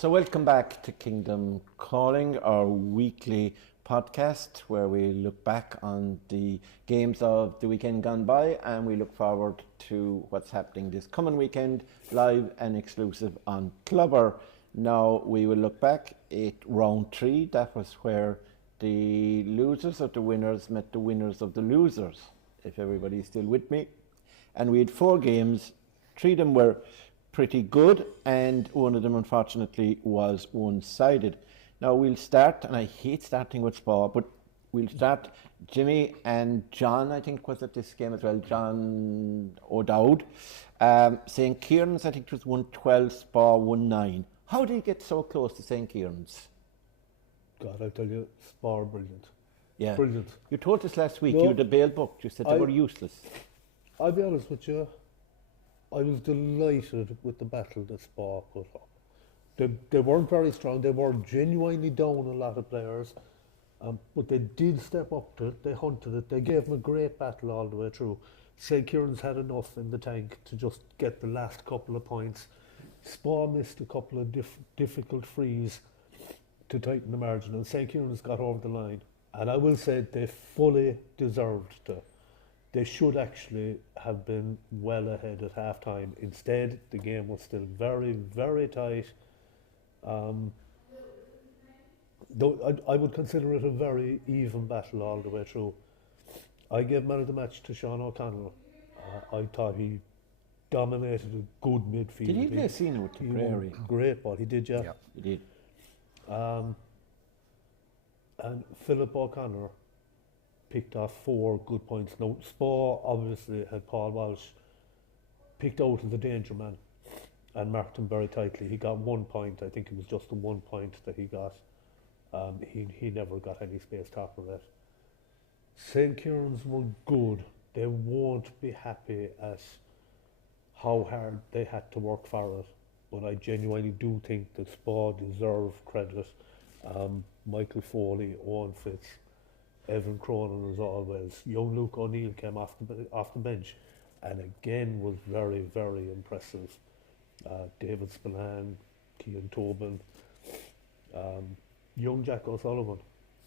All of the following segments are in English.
So welcome back to Kingdom Calling, our weekly podcast where we look back on the games of the weekend gone by and we look forward to what's happening this coming weekend, live and exclusive on Clubber. Now we will look back at round 3. That was where the losers of the winners met the winners of the losers, if everybody's still with me. And we had 4 games. 3 of them were pretty good and one of them unfortunately was one-sided. Now we'll start, and I hate starting with Spa, but we'll start. Jimmy and John, I think, was at this game as well. John O'Dowd. St. Kierans, I think it was 112, Spa 19. How did he get so close to St. Kierans? God, I tell you, Spa are brilliant. Yeah. Brilliant. You told us last week No, you had a bail booked. You said they were useless. I'll be honest with you, I was delighted with the battle that Spa put up. They weren't very strong. They were genuinely down a lot of players, but they did step up to it. They hunted it. They gave them a great battle all the way through. St. Kieran's had enough in the tank to just get the last couple of points. Spa missed a couple of difficult frees to tighten the margin, and St. Kieran's got over the line. And I will say they fully deserved to. They should actually have been well ahead at half-time. Instead, the game was still very, very tight. Though I would consider it a very even battle all the way through. I gave man of the match to Sean O'Connell. I thought he dominated a good midfield. Did he play a scene with the Prairie? Great ball, he did, yeah. Yeah, he did. And Philip O'Connor picked off 4 good points. Now, Spa obviously had Paul Walsh picked out as the danger man and marked him very tightly. He got 1 point. I think it was just the 1 point that he got. He never got any space top of it. St. Kieran's were good. They won't be happy at how hard they had to work for it, but I genuinely do think that Spa deserve credit. Michael Foley, Owen Fitz, Evan Cronin as always. Young Luke O'Neill came off the bench and again was very, very impressive. David Spillane, Cian Tobin, young Jack O'Sullivan.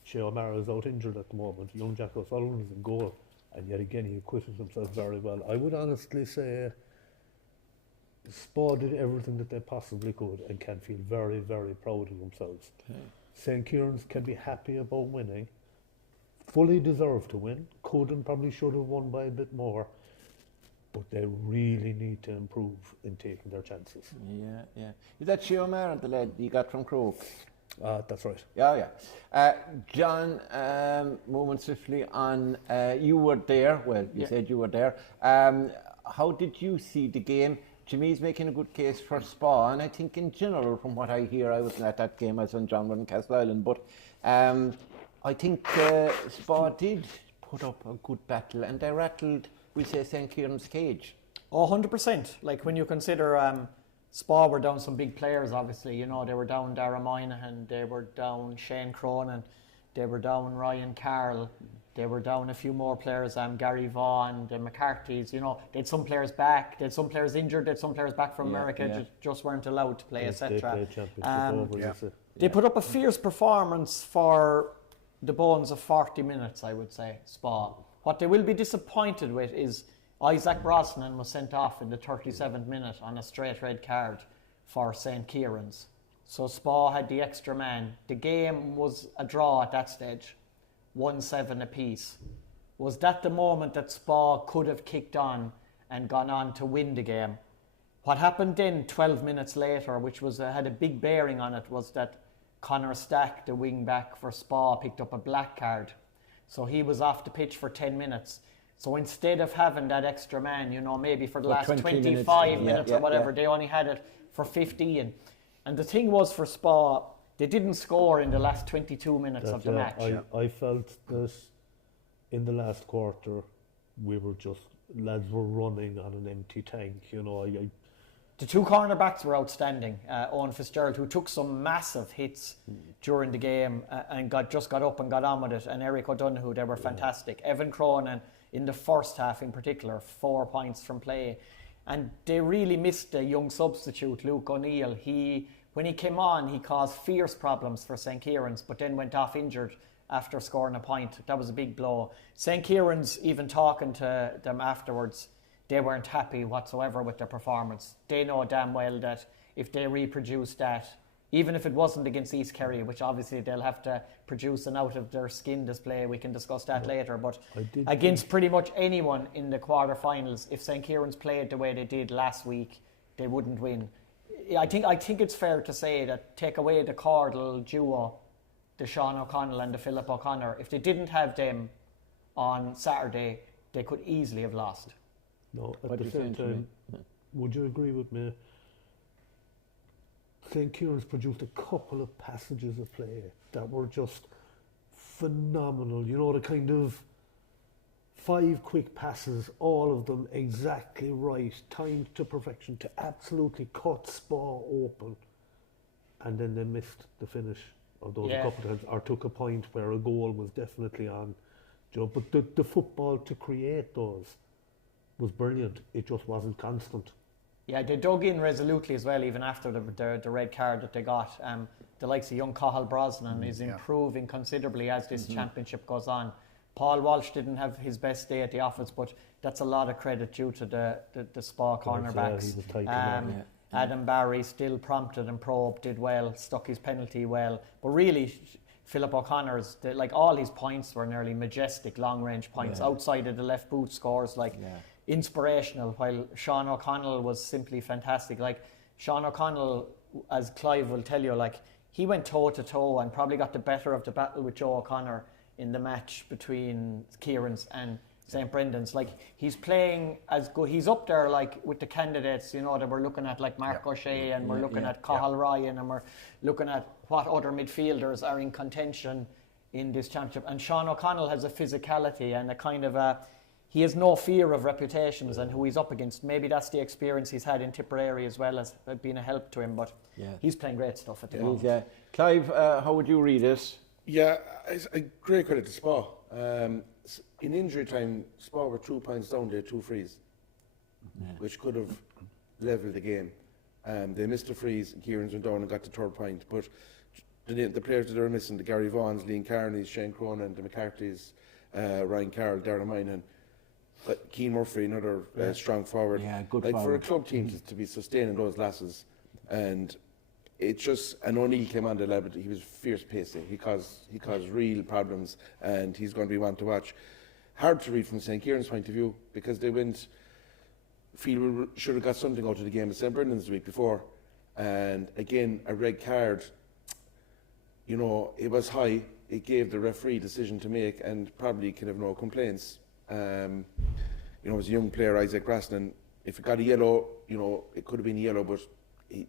Shea O'Mara is out injured at the moment. Young Jack O'Sullivan is in goal, and yet again he acquitted himself very well. I would honestly say Spa did everything that they possibly could and can feel very, very proud of themselves. Okay. St. Kieran's can be happy about winning. Fully deserved to win. Could and probably should have won by a bit more. But they really need to improve in taking their chances. Yeah. Is that Shea O'Mara, the lad you got from Crokes? That's right. Yeah. John, moving swiftly on, you were there. Well, you said you were there. How did you see the game? Jimmy's making a good case for Spa, and I think in general, from what I hear, I wasn't at that game, I was on John Wooden Castle Island, but I think Spa did put up a good battle, and they rattled, we say, St. Kieran's cage. Oh, 100%. Like when you consider Spa were down some big players, obviously. You know, they were down Dara Moynihan, they were down Shane Cronin, they were down Ryan Carroll, they were down a few more players, Gary Vaughan, the McCarthy's. You know, they had some players back, they had some players injured, they had some players back from America, just weren't allowed to play, etc. They put up a fierce performance for the bones of 40 minutes, I would say, Spa. What they will be disappointed with is Isaac Brosnan was sent off in the 37th minute on a straight red card for St. Kieran's. So Spa had the extra man. The game was a draw at that stage, 1-7 apiece. Was that the moment that Spa could have kicked on and gone on to win the game? What happened then 12 minutes later, which was had a big bearing on it, was that Conor Stack, the wing back for Spa, picked up a black card. So he was off the pitch for 10 minutes. So instead of having that extra man, you know, maybe for the last 25 minutes or whatever, they only had it for 15. And the thing was for Spa, they didn't score in the last 22 minutes of the match. I felt that in the last quarter, lads were running on an empty tank, you know. The 2 cornerbacks were outstanding. Owen Fitzgerald, who took some massive hits during the game and got up and got on with it, and Eric O'Donoghue, they were fantastic. Evan Cronin, in the first half in particular, 4 points from play. And they really missed a young substitute, Luke O'Neill. He when he came on, he caused fierce problems for St. Kierans, but then went off injured after scoring a point. That was a big blow. St. Kierans, even talking to them afterwards, they weren't happy whatsoever with their performance. They know damn well that if they reproduce that, even if it wasn't against East Kerry, which obviously they'll have to produce an out of their skin display, we can discuss that later, but against pretty much anyone in the quarterfinals, if St. Kierans played the way they did last week, they wouldn't win. I think it's fair to say that take away the Cardle duo, the Sean O'Connell and the Philip O'Connor, if they didn't have them on Saturday, they could easily have lost. No, at the same time, would you agree with me? St. Kierans produced a couple of passages of play that were just phenomenal. You know, the kind of 5 quick passes, all of them exactly right, timed to perfection, to absolutely cut Spa open. And then they missed the finish of those a couple of times, or took a point where a goal was definitely on. But the football to create those was brilliant. It just wasn't constant. Yeah, they dug in resolutely as well, even after the red card that they got. The likes of young Cathal Brosnan is improving considerably as this championship goes on. Paul Walsh didn't have his best day at the office, but that's a lot of credit due to the Spa cornerbacks. Adam Barry still prompted and probed, did well, stuck his penalty well. But really, Philip O'Connor's, all his points were nearly majestic long-range points. Outside of the left boot scores, inspirational, while Sean O'Connell was simply fantastic. Sean O'Connell, as Clive will tell you, he went toe-to-toe and probably got the better of the battle with Joe O'Connor in the match between Kierans and St. Brendan's. He's playing as good. He's up there with the candidates, that we're looking at, Mark O'Shea, and we're looking at Cathal Ryan, and we're looking at what other midfielders are in contention in this championship. And Sean O'Connell has a physicality and a kind of he has no fear of reputations and who he's up against. Maybe that's the experience he's had in Tipperary as well as being a help to him, but he's playing great stuff at the moment. Clive, how would you read it? Yeah, it's a great credit to Spa. In injury time, Spa were 2 points down, they had 2 frees, which could have levelled the game. They missed a freeze, Kierans went down and got the 3rd point, but the players that they were missing, the Gary Vaughans, Liam Carney's, Shane Cronin, the McCarthy's, Ryan Carroll, Darren Moynihan, Keane Murphy, another strong forward. Yeah, good forward. For a club team to be sustaining those lasses, and it just, and O'Neill came on the level, he was fierce pacing, he caused real problems, and he's going to be one to watch. Hard to read from St. Kieran's point of view, because they should have got something out of the game at St. Brendan's the week before, and again, a red card, it was high, it gave the referee decision to make, and probably can have no complaints. It was a young player, Isaac Brasnan. If it got a yellow, it could have been a yellow, but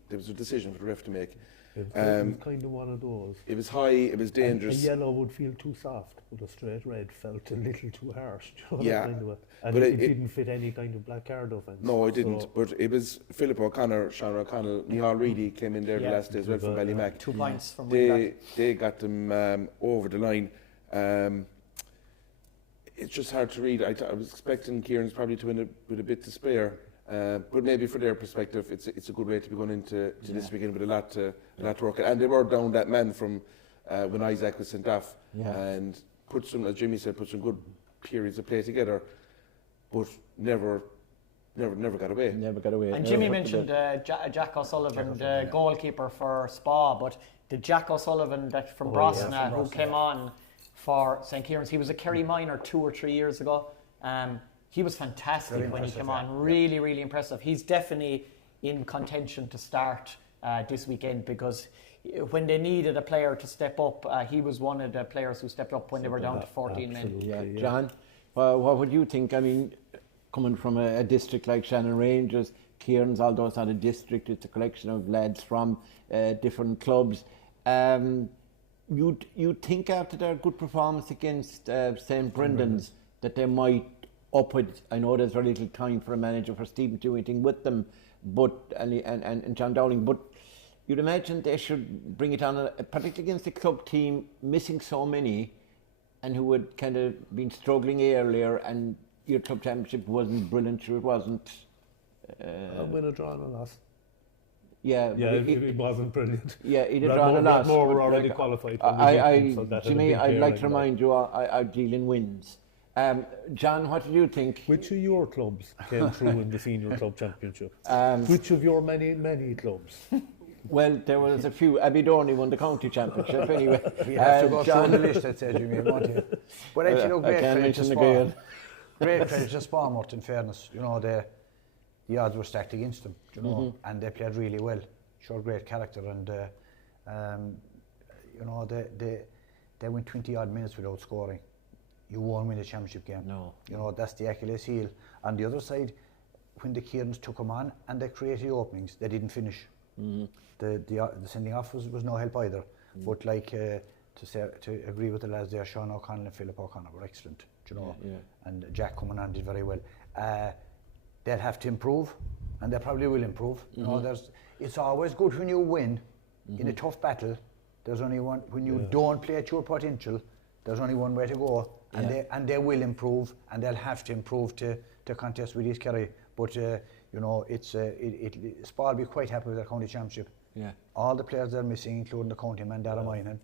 there was a decision for the ref to make. It was kind of one of those. It was high, it was dangerous. A yellow would feel too soft, but a straight red felt a little too harsh. And but it didn't fit any kind of black card offence. No, it didn't. But it was Philip O'Connor, Sean O'Connell, Niall Reedy came in there the last day as well from Ballymac. 2 points from they got them over the line. It's just hard to read. I was expecting Kierans probably to win with a bit to spare, but maybe for their perspective, it's a good way to be going into this weekend with a lot to work. And they were down that man from when Isaac was sent off, and put some, as Jimmy said, put some good periods of play together, but never got away. Never got away. And Jimmy mentioned Jack O'Sullivan, the goalkeeper for Spa, but the Jack O'Sullivan from Brosna, who came on for St. Kieran's, he was a Kerry minor 2 or 3 years ago. He was fantastic when he came on. Really, really impressive. He's definitely in contention to start this weekend, because when they needed a player to step up, he was one of the players who stepped up when they were down to 14 men. Yeah. John, what would you think? I mean, coming from a district like Shannon Rangers, Kierans, although it's not a district, it's a collection of lads from different clubs. You'd think after their good performance against St. Brendan's that they might up it. I know there's very little time for a manager, for Stephen to do anything with them, but and John Dowling, but you'd imagine they should bring it on, particularly against a club team missing so many and who had kind of been struggling earlier, and your club championship wasn't brilliant, sure it wasn't. A win, a draw and a loss. Yeah, it wasn't brilliant. Yeah, he'd have drawn a lot. Rathmore were already qualified. Jimmy, I'd like to remind you, I deal in wins. John, what did you think? Which of your clubs came through in the senior club championship? Which of your many clubs? Well, there was a few. Aberdeen won the county championship anyway. We have to go through the list, I'd say, Jimmy, won't you? But actually, no, great credit to Spa. Great credit to Spa, Murt, in fairness. You know, the odds were stacked against them, you know, and they played really well. Showed great character, and you know, they went 20 odd minutes without scoring. You won't win a championship game. No. You know, that's the Achilles heel. On the other side, when the Kierans took them on and they created openings, they didn't finish. The sending off was no help either. But like to agree with the lads there, Sean O'Connell and Philip O'Connor were excellent, you know, and Jack coming on did very well. They'll have to improve, and they probably will improve. You know, it's always good when you win in a tough battle. There's only one. When you don't play at your potential, there's only one way to go, and they will improve, and they'll have to improve to contest with East Kerry. But you know, Spa will be quite happy with their county championship. Yeah. All the players they're missing, including the county man, Dara Moynihan,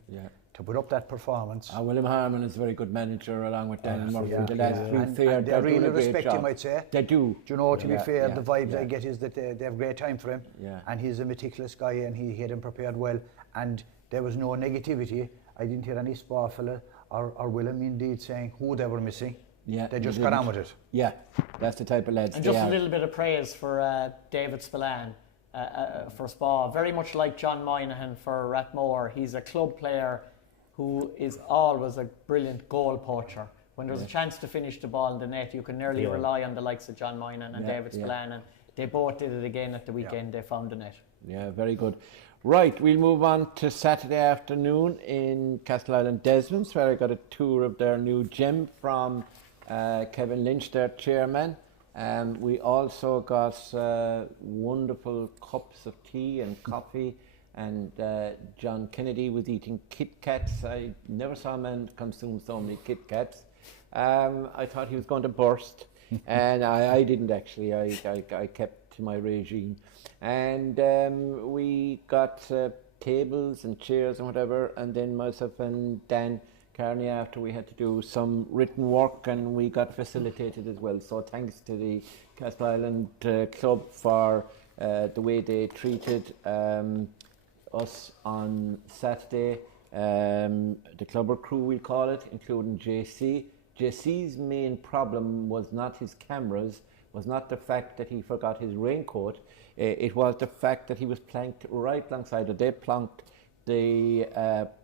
to put up that performance. William Harmon is a very good manager, along with Dan Murphy. The last three and they really respect him, I'd say. They do. Do you know, to be fair, the vibes I get is that they have great time for him. And he's a meticulous guy, and he had him prepared well. And there was no negativity. I didn't hear any Spa fella or Willem indeed saying who they were missing. Yeah, they just got on with it. Yeah, that's the type of lads. And just a little bit of praise for David Spillane for Spa. Very much like John Moynihan for Rathmore. He's a club player who is always a brilliant goal poacher. When there's a chance to finish the ball in the net, you can nearly rely on the likes of John Moynihan and David Spillane. And they both did it again at the weekend. They found the net. Yeah, very good. Right, we'll move on to Saturday afternoon in Castle Island Desmond's, where I got a tour of their new gym from Kevin Lynch, their chairman. We also got wonderful cups of tea and coffee, and John Kennedy was eating Kit Kats. I never saw a man consume so many Kit Kats. I thought he was going to burst, and I didn't actually. I kept to my regime. And we got tables and chairs and whatever, and then myself and Dan Carney, after we had to do some written work, and we got facilitated as well. So thanks to the Castle Island Club for the way they treated us on Saturday. The clubber crew, we'll call it, including JC. JC's main problem was not his cameras, was not the fact that he forgot his raincoat. It was the fact that he was planked right alongside it. They planked the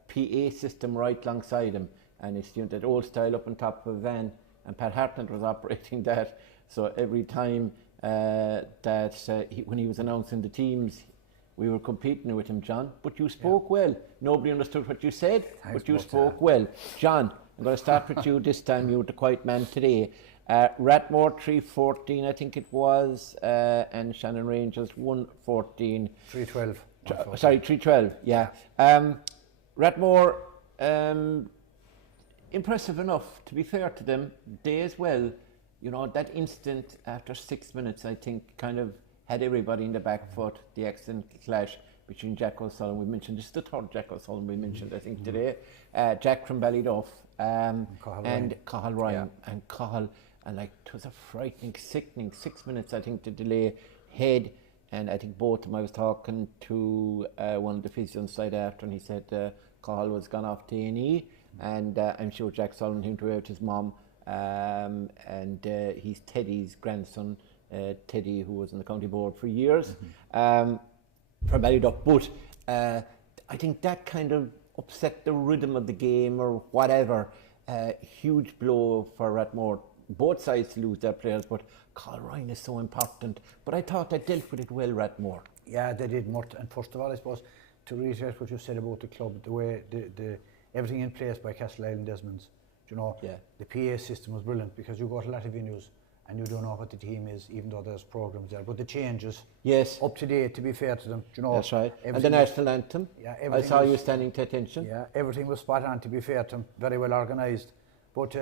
PA system right alongside him, and it's that old style up on top of a van, and Pat Hartnett was operating that. So every time when he was announcing the teams, we were competing with him, John. But you spoke well. Nobody understood what you said, but you spoke well. John, I'm going to start with you this time. You were the quiet man today. Rathmore 3-14, I think it was, and Shannon Rangers 1-14. 3-12. Sorry, 3-12, yeah. Rathmore, impressive enough, to be fair to them. They as well, you know, that instant after 6 minutes, I think, kind of had everybody in the back foot. The excellent clash between Jack O'Sullivan, we mentioned, this is the third Jack O'Sullivan we mentioned, I think, today. Jack from Ballyduff and Cathal Ryan. And Cathal, and like, it was a frightening, sickening 6 minutes, I think, to delay head. And I think both of them, I was talking to one of the physios on the side after, and he said Cathal was gone off to A&E, and I'm sure Jack Sullivan came to out his mum, and he's Teddy's grandson, Teddy, who was on the county board for years, from Ballyduff. But I think that kind of upset the rhythm of the game or whatever. Huge blow for Rathmore. Both sides to lose their players, but Cathal Ryan is so important. But I thought they dealt with it well, Rathmore. Yeah, they did, Murt. And first of all, I suppose, to reiterate what you said about the club, the way the everything in place by Castle Island Desmonds, you know, the PA system was brilliant, because you go to a lot of venues and you don't know what the team is, even though there's programs there. But the changes, up to date, to be fair to them, you know. That's right. And the national anthem. Yeah, I saw you standing to attention. Yeah, everything was spot on, to be fair to them. Very well organised. But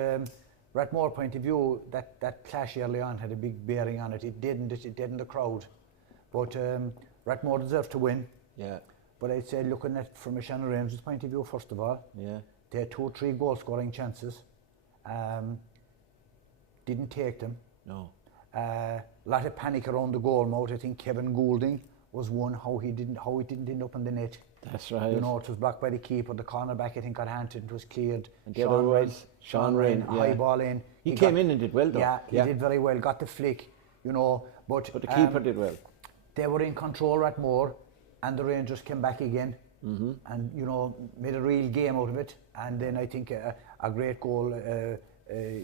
Rathmore point of view, that clash early on had a big bearing on it. It didn't the crowd. But Rathmore deserved to win. Yeah. But I'd say, looking at from a Shannon Rangers point of view, first of all, Yeah. they had 2 or 3 goal scoring chances. Didn't take them. No. Lot of panic around the goal mouth. I think Kevin Goulding was one, how it didn't end up in the net. That's right. You know, it was blocked by the keeper. The cornerback, I think, got handed. It was cleared. And the other was Sean Rain, high ball in. He came in and did well, though. Yeah, he did very well. Got the flick, you know. But the keeper did well. They were in control at Moore, and the Rangers came back again. And, you know, made a real game out of it. And then I think a great goal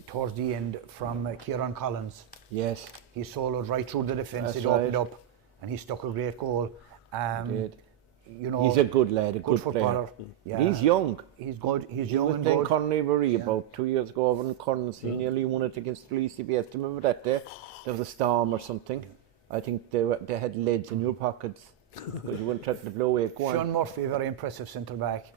towards the end from Kieran Collins. Yes. He soloed right through the defence. It right. opened up, and he stuck a great goal. He did. You know, He's a good lad, a good footballer. player. Yeah. He's young. He's good. He's He young was and playing good. Connery about 2 years ago over in Corns. He nearly won it against Police CBS. Do you remember that day? There was a storm or something. I think they had leads in your pockets because you weren't trying to blow away. Go on. Sean Murphy, very impressive centre back.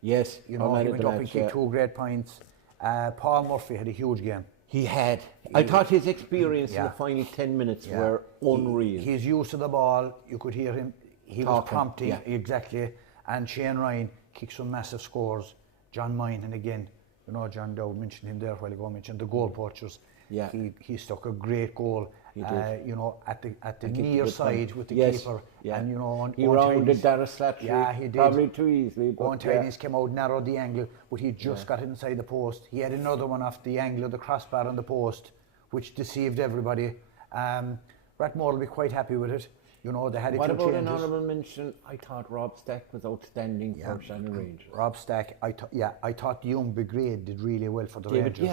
Yes. You know, he went up and kicked 2 great points. Paul Murphy had a huge game. He had. I thought his experience in the final 10 minutes were unreal. He's used to the ball. You could hear him. He was prompting, yeah. exactly. And Shane Ryan kicked some massive scores. John Moynihan again. You know, John Dowd mentioned him there a while ago. Mentioned the goal poachers. Yeah. He stuck a great goal. He did. You know, at the near side with the keeper. Yeah. And you know, he rounded Dara Slattery. Yeah, he did. Probably too easily. Owen Tidings came out, narrowed the angle, but he just got inside the post. He had another one off the angle of the crossbar on the post, which deceived everybody. Rathmore will be quite happy with it. You know, they had a What few about changes. an honourable mention? I thought Rob Stack was outstanding for Shannon Rangers. Rob Stack, I thought young Begrade did really well for the Rangers.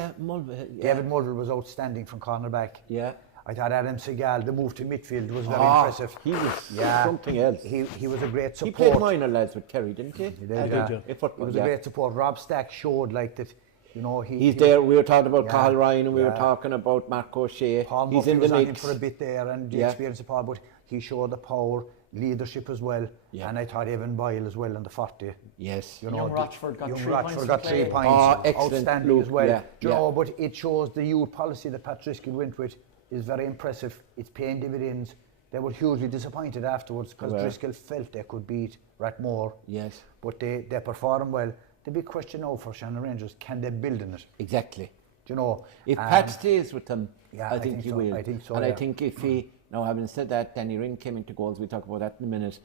David Mulville was outstanding from cornerback. Yeah. I thought Adam Segal, the move to midfield was very impressive. He was something else. He was a great support. He played minor lads with Kerry, didn't he? He did, yeah. He was a great support. Rob Stack showed like that. You know, he's there. We were talking about Cathal Ryan and we were talking about Mark O'Shea. Paul he's Murphy in the was on him mix for a bit there and the experience of Paul, but he showed the power, leadership as well. Yeah. And I thought Evan Boyle as well on the 40. Yes. You know, young Rochford got 3 points. Got 3 points. Outstanding as well. You know, but it shows the youth policy that Pat Driscoll went with is very impressive. It's paying dividends. They were hugely disappointed afterwards because Driscoll felt they could beat Rathmore. Yes. But they performed well. The big question now for Shannon Rangers, can they build on it? Exactly. Do you know? If Pat stays with them, I think he so. will. I think so. And I think if he, now having said that, Danny Ring came into goals, we'll talk about that in a minute,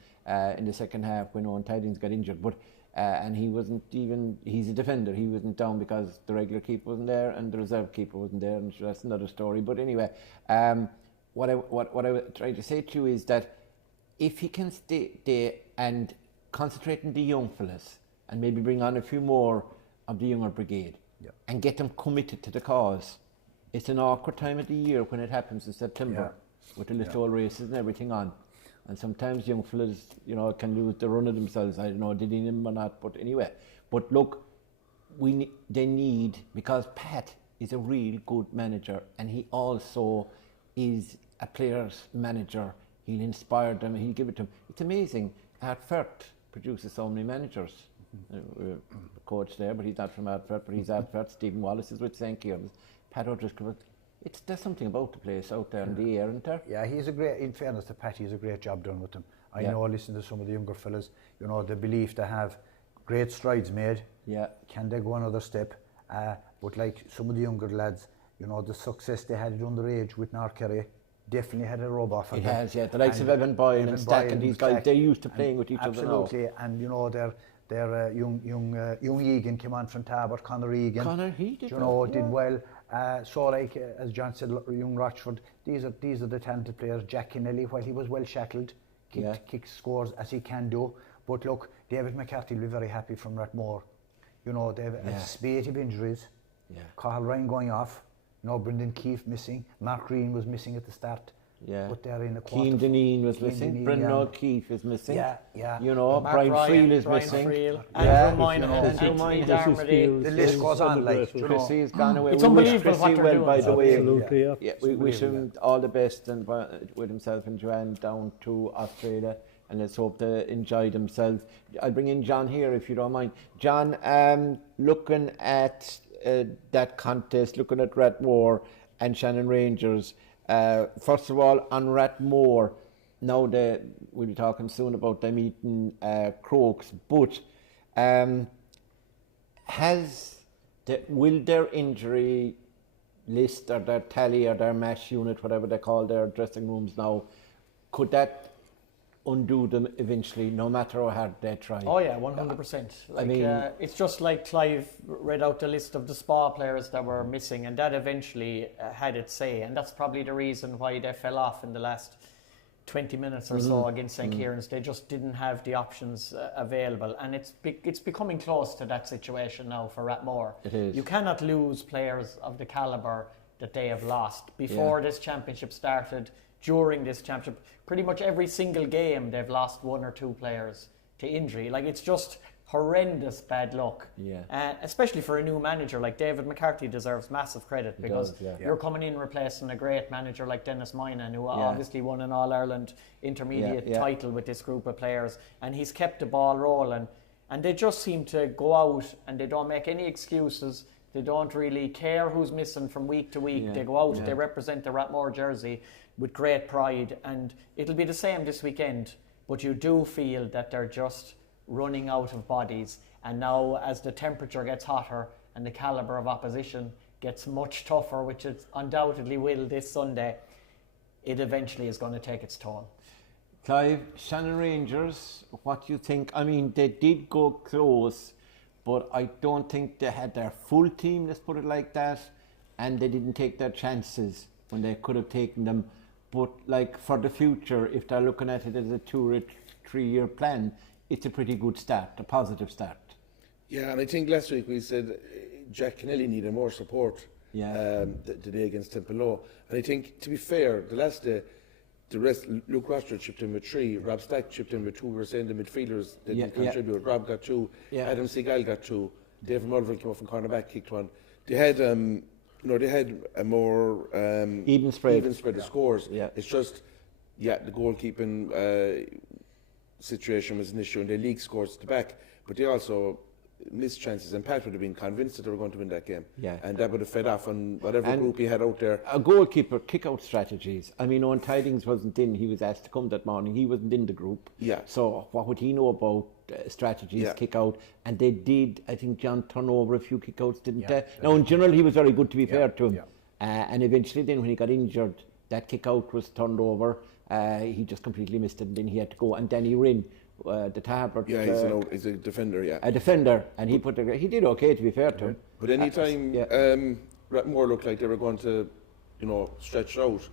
in the second half when Owen Tidings got injured. But and he wasn't even, he's a defender, he wasn't down because the regular keeper wasn't there and the reserve keeper wasn't there, and that's another story. But anyway, what I was trying to say to you is that if he can stay there and concentrate on the young fellas, and maybe bring on a few more of the younger brigade and get them committed to the cause. It's an awkward time of the year when it happens in September with the little races and everything on. And sometimes young fellas, you know, can lose the run of themselves. I don't know, did he him or not, but anyway. But look, they need, because Pat is a real good manager and he also is a player's manager. He'll inspire them, he'll give it to them. It's amazing. Ardfert produces so many managers. The coach there, but he's not from Ardfert, but he's Ardfert. Stephen Wallace is with St. Kierans. Pat O'Driscoll. There's something about the place out there in the air, isn't there? Yeah, he's a great, in fairness to Pat, he's a great job done with them. I know, listen to some of the younger fellas, you know, the belief they have, great strides made. Yeah. Can they go another step? But like some of the younger lads, you know, the success they had at underage with Kerry definitely had a rub off. It has, yeah. The likes of Evan Boyle and Stack and these guys, they're used to playing with each other now. Absolutely, and you know, they're young Egan came on from Talbot, Conor Egan. Conor, he did did well. So like as John said, young Rochford, these are the talented players. Jack Kennelly, while he was well shackled, kicked scores as he can do. But look, David McCarthy will be very happy from Rathmore. You know, they have a spate of injuries. Yeah. Cathal Ryan going off. You know, Brendan Keefe missing. Mark Green was missing at the start. Yeah. But they're in the quarter. Keane Deneen was missing. Brendan O'Keefe is missing. Yeah. You know, Brian Friel is missing. Andrew Moynihan, the list goes on. Like, Chrissy's gone away. It's unbelievable what they're doing. By the way. Absolutely, yeah. We wish him all the best and with himself and Joanne down to Australia. And let's hope they enjoy themselves. I'll bring in John here if you don't mind. John, looking at that contest, looking at Rathmore and Shannon Rangers. First of all, on Rathmore, now we'll be talking soon about them meeting Crokes, but will their injury list or their tally or their match unit, whatever they call their dressing rooms now, could that undo them eventually, no matter how hard they try? Oh yeah, 100%. Like, it's just like Clive read out the list of the Spa players that were missing, and that eventually had its say, and that's probably the reason why they fell off in the last 20 minutes or so against St. Kierans. They just didn't have the options available, and it's becoming close to that situation now for Rathmore. It is. You cannot lose players of the calibre that they have lost. Before this championship started, during this championship, pretty much every single game they've lost one or two players to injury. Like, it's just horrendous bad luck. Especially for a new manager like David McCarthy deserves massive credit, because you're coming in replacing a great manager like Dennis Moynihan, who obviously won an All-Ireland intermediate title with this group of players, and he's kept the ball rolling, and they just seem to go out and they don't make any excuses. They don't really care who's missing from week to week. They go out, they represent the Rathmore jersey with great pride, and it'll be the same this weekend, but you do feel that they're just running out of bodies. And now, as the temperature gets hotter and the calibre of opposition gets much tougher, which it undoubtedly will this Sunday, it eventually is going to take its toll. Clive, Shannon Rangers, what do you think? I mean, they did go close, but I don't think they had their full team, let's put it like that, and they didn't take their chances when they could have taken them. But like, for the future, if they're looking at it as a 2 or 3 year plan, it's a pretty good start, a positive start. Yeah, and I think last week we said Jack Kennelly needed more support the day against Templenoe. And I think, to be fair, the last day, the rest, Luke Roster chipped in with 3, Rob Stack chipped in with 2. We were saying the midfielders didn't contribute. Rob got 2, Adam Seagal got 2, David Mulville came off from cornerback, kicked 1. They had they had a more even spread of scores. It's just the goalkeeping situation was an issue, and they leaked scores to the back, but they also missed chances, and Pat would have been convinced that they were going to win that game, and that would have fed off on whatever group he had out there. A goalkeeper kick-out strategies. I mean, Owen Tidings wasn't in, he was asked to come that morning, he wasn't in the group, so what would he know about strategies, kick-out? And they did, I think John turned over a few kick-outs, didn't they? Now, in general, he was very good, to be fair to him, and eventually then when he got injured, that kick-out was turned over. He just completely missed it, and then he had to go. And Danny Rinn, the Tarbert. He's a defender, a defender, and he did okay, to be fair to him. But any time Rathmore looked like they were going to, stretch out,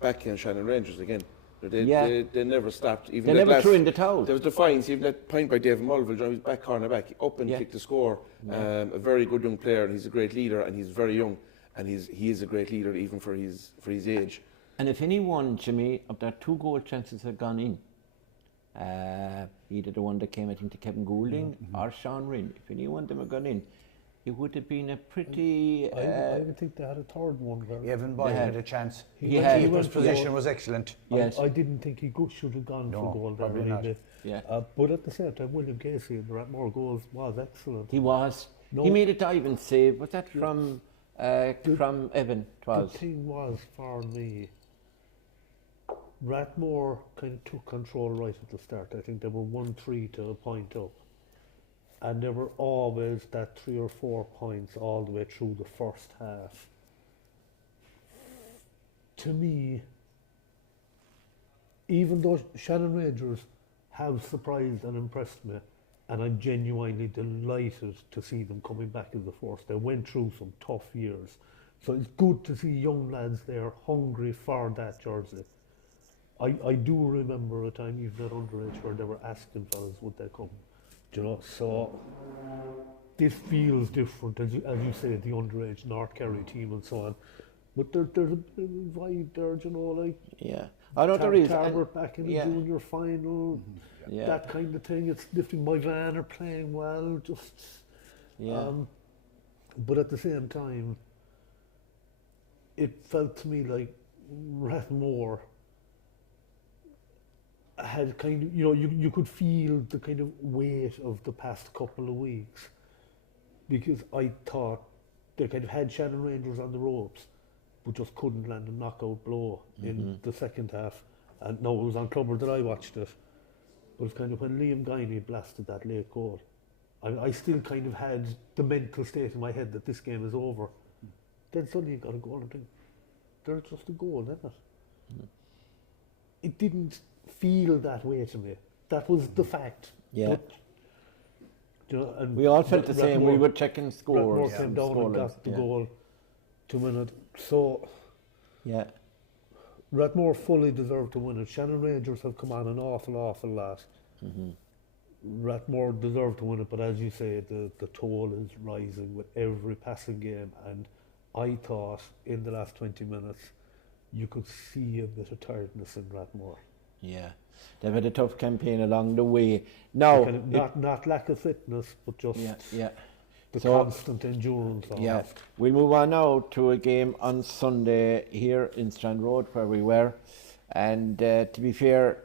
back in Shannon Rangers again. They never stopped. Even they never threw in the towel. There was defiance. Even that point by David Mulville, he was back corner back, up and kicked the score. A very good young player, and he's a great leader, and he's very young, and he is a great leader even for his age. And if anyone, Jimmy, of their 2 goal chances had gone in, either the one that came, I think, to Kevin Goulding or Sean Rinn, if any one of them had gone in, it would have been a pretty... I would think they had a third one. Evan Boyd had a chance. His position was excellent. Yes. I didn't think he should have gone for goal. Probably not. But at the same time, William Casey in the Rathmore goals was excellent. He was. He made a diving save. Was that from Evan? The thing was, for me, Rathmore kind of took control right at the start. I think they were 1-3 to a point up, and there were always that 3 or 4 points all the way through the first half. To me, even though Shannon Rangers have surprised and impressed me, and I'm genuinely delighted to see them coming back in the force. They went through some tough years, so it's good to see young lads there hungry for that jersey. I do remember a time, even at underage, where they were asking fellas would they come, so this feels different, as you say, the underage North Kerry team and so on, but there's a vibe there, I know there is. Tarbert back in the junior final, that kind of thing. It's lifting. My van are playing well, but at the same time, it felt to me like Rathmore had kind of, you could feel the kind of weight of the past couple of weeks, because I thought they kind of had Shannon Rangers on the ropes, but just couldn't land a knockout blow in the second half. And no, it was on Clubber that I watched it. But it's kind of when Liam Guiney blasted that late goal, I still kind of had the mental state in my head that this game is over. Then suddenly you got a goal and think, they're just a goal, isn't it? It didn't feel that way to me. That was the fact. Yeah. But, you know, and We all felt the same. We were checking scores. Rathmore came down and got the goal 2 minutes. So Yeah. Rathmore fully deserved to win it. Shannon Rangers have come on an awful lot. Rathmore deserved to win it, but as you say, the toll is rising with every passing game. And I thought in the last 20 minutes you could see a bit of tiredness in Rathmore. Yeah. They've had a tough campaign along the way. Now, Kind of not lack of fitness, but just the So- constant endurance of yeah. it. We'll move on now to a game on Sunday here in Strand Road where we were. And to be fair,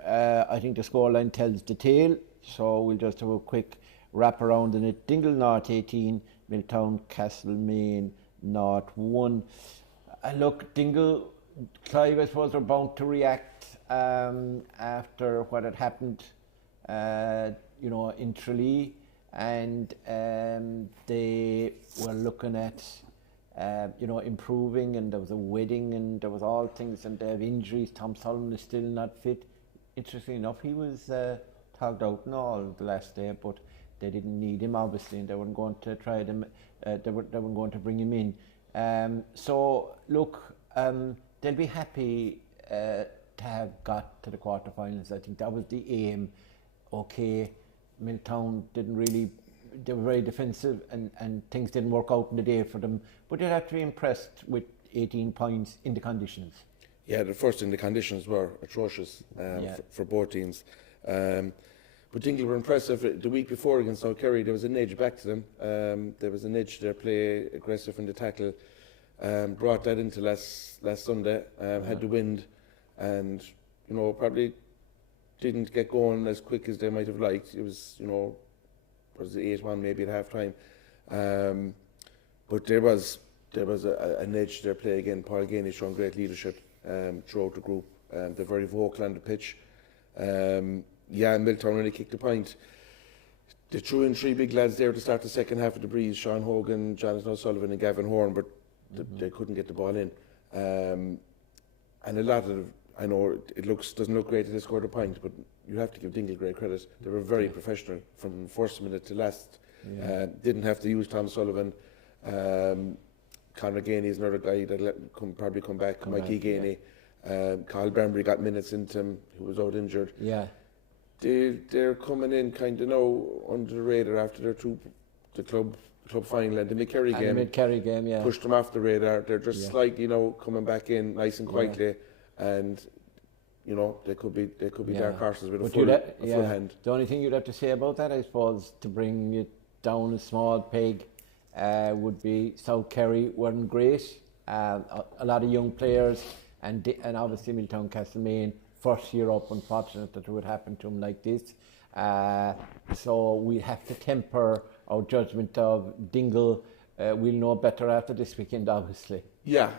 I think the scoreline tells the tale. So we'll just have a quick wrap around in it. Dingle North 18, Milltown Castlemaine North 1. Look, Dingle, Clive, I suppose, are bound to react after what had happened, in Tralee. And they were looking at, improving, and there was a wedding, and there was all things, and they have injuries. Tom Sullivan is still not fit. Interestingly enough, he was tagged out and all the last day, but they didn't need him, obviously, and they weren't going to try them. They weren't going to bring him in. So look, they'll be happy to have got to the quarterfinals. I think that was the aim. Okay, Milltown didn't really, they were very defensive, and things didn't work out in the day for them, but you'd have to be impressed with 18 points in the conditions. Yeah, the first in the conditions were atrocious for both teams. But Dingle were impressive. The week before against South Kerry, there was an edge back to them. There was an edge to their play, aggressive in the tackle. Brought that into last Sunday, had the wind, and probably didn't get going as quick as they might have liked. It was, was 8-1 maybe at half time. But there was an edge to their play again. Paul Gainey showing great leadership throughout the group. They're very vocal on the pitch. And Milltown really kicked the point. They threw in 3 big lads there to start the second half of the breeze: Sean Hogan, Jonathan O'Sullivan and Gavin Horn, but they couldn't get the ball in. And a lot of, I know it doesn't look great that they scored a point, but you have to give Dingle great credit. They were very professional from first minute to last. Didn't have to use Tom Sullivan. Conor Gainey is another guy that probably come back. Mikey Gainey. Carl Bambury got minutes into him, who was out injured. Yeah. They're coming in kind of now under the radar after the club final and the Mid-Kerry game. The Mid-Kerry game, yeah. Pushed them off the radar. They're just slightly, coming back in nice and quietly, and they could be dark horses with a full hand. The only thing you'd have to say about that, I suppose, to bring it down a small peg, would be South Kerry weren't great. A lot of young players, and obviously Milltown Castlemaine, first year up, unfortunate that it would happen to them like this. So we have to temper our judgment of Dingle. We'll know better after this weekend, obviously. Yeah,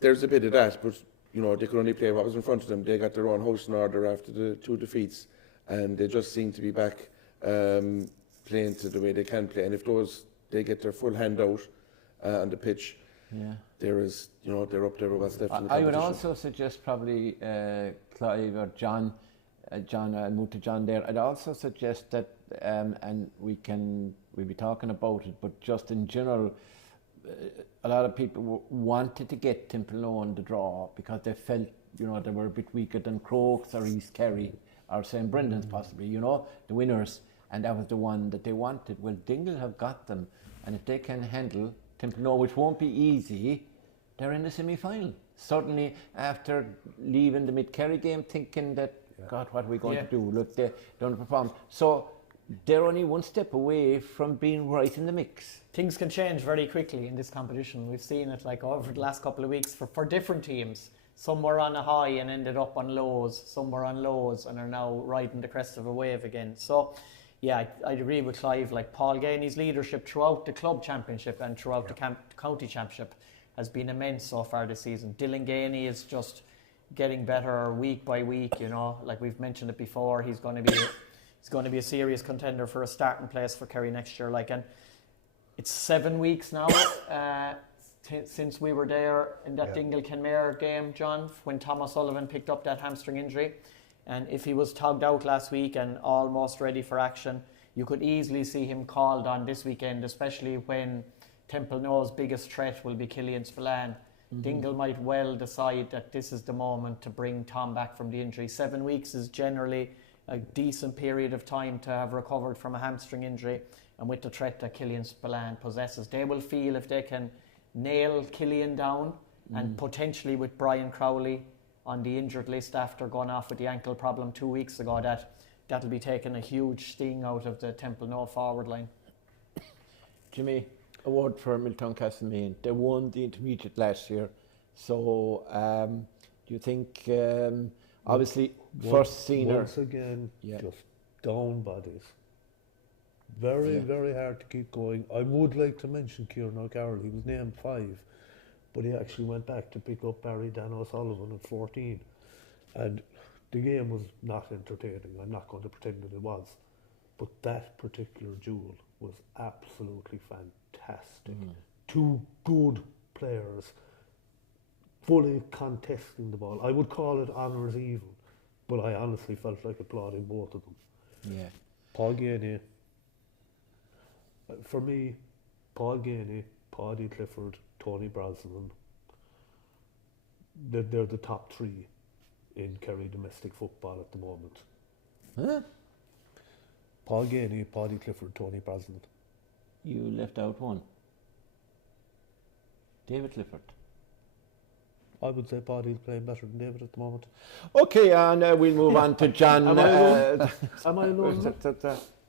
there's a bit of that, but they could only play what was in front of them. They got their own house in order after the 2 defeats, and they just seem to be back playing to the way they can play. And if they get their full hand out on the pitch, they're up there with what's left in the competition. I would also suggest probably Clive or John, I'll move to John there. I'd also suggest that, and we'll be talking about it, but just in general, a lot of people wanted to get Templenoe on the draw because they felt, they were a bit weaker than Crokes or East Kerry or St. Brendan's possibly, the winners, and that was the one that they wanted. Well, Dingle have got them, and if they can handle Templenoe, which won't be easy, they're in the semi-final. Certainly after leaving the Mid-Kerry game thinking that, God, what are we going to do? Look, they don't perform. So they're only one step away from being right in the mix. Things can change very quickly in this competition. We've seen it over the last couple of weeks for different teams. Some were on a high and ended up on lows. Some were on lows and are now riding the crest of a wave again. So, I agree with Clive. Like Paul Gainey's leadership throughout the club championship and throughout the county championship has been immense so far this season. Dylan Gainey is just getting better week by week. You know, like we've mentioned it before, he's going to be a serious contender for a starting place for Kerry next year. Like, and it's 7 weeks now since we were there in that Dingle Kenmare game, John, when Thomas Sullivan picked up that hamstring injury. And if he was tugged out last week and almost ready for action, you could easily see him called on this weekend, especially when Templenoe's biggest threat will be Killian Spillane. Dingle might well decide that this is the moment to bring Tom back from the injury. 7 weeks is generally a decent period of time to have recovered from a hamstring injury, and with the threat that Killian Spillane possesses, they will feel if they can nail Killian down, and potentially with Brian Crowley on the injured list after going off with the ankle problem 2 weeks ago, that'll be taking a huge sting out of the Templenoe forward line. Jimmy, a word for Milltown Castlemaine. They won the intermediate last year, so do you think, obviously, first senior... Once again, just down bodies. Very hard to keep going. I would like to mention Kieran O'Carroll. He was named 5, but he actually went back to pick up Barry Dan O'Sullivan at 14. And the game was not entertaining. I'm not going to pretend that it was. But that particular duel was absolutely fantastic. 2 good players fully contesting the ball. I would call it honours even, but I honestly felt like applauding both of them. Yeah. Paul Gainey. For me, Paul Gainey, Paddy Clifford, Tony Brosnan, they're the top 3 in Kerry domestic football at the moment. Huh? Paul Gainey, Paddy Clifford, Tony Brosnan. You left out one. David Clifford. I would say Paddy's playing better than David at the moment. Okay, and we'll move on to John. Am I alone?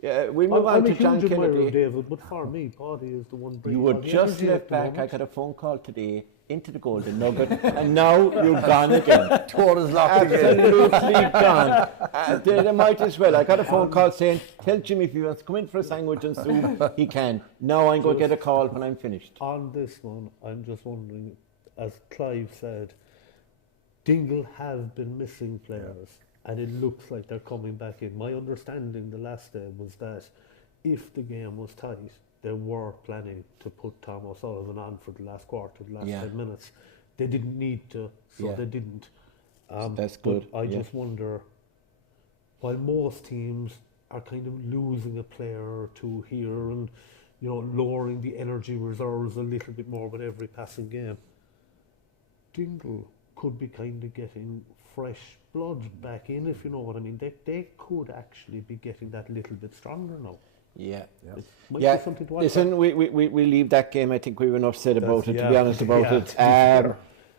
Yeah, we'll move on to John I'm a huge admirer Kennedy. of David, but for me, Paddy is the one bringing You were all the just energy at left the back. I moment. got a phone call today into the Golden Nugget, and now you're gone again. Door is locked again. Absolutely gone. They might as well. I got a phone call saying, tell Jimmy if he wants to come in for a sandwich and soup, he can. Now I'm going to get a call when I'm finished. On this one, I'm just wondering, as Clive said, Dingle have been missing players, and it looks like they're coming back in. My understanding the last day was that if the game was tight, they were planning to put Tom O'Sullivan on for the last quarter, the last 10 minutes. They didn't need to, so they didn't. So that's good. But I just wonder, while most teams are kind of losing a player or two here and, you know, lowering the energy reserves a little bit more with every passing game, Dingle could be kind of getting fresh blood back in, if you know what I mean. They could actually be getting that little bit stronger now. Yeah. Might be something to watch. Listen, we leave that game. I think we've enough said about it, to be honest about it.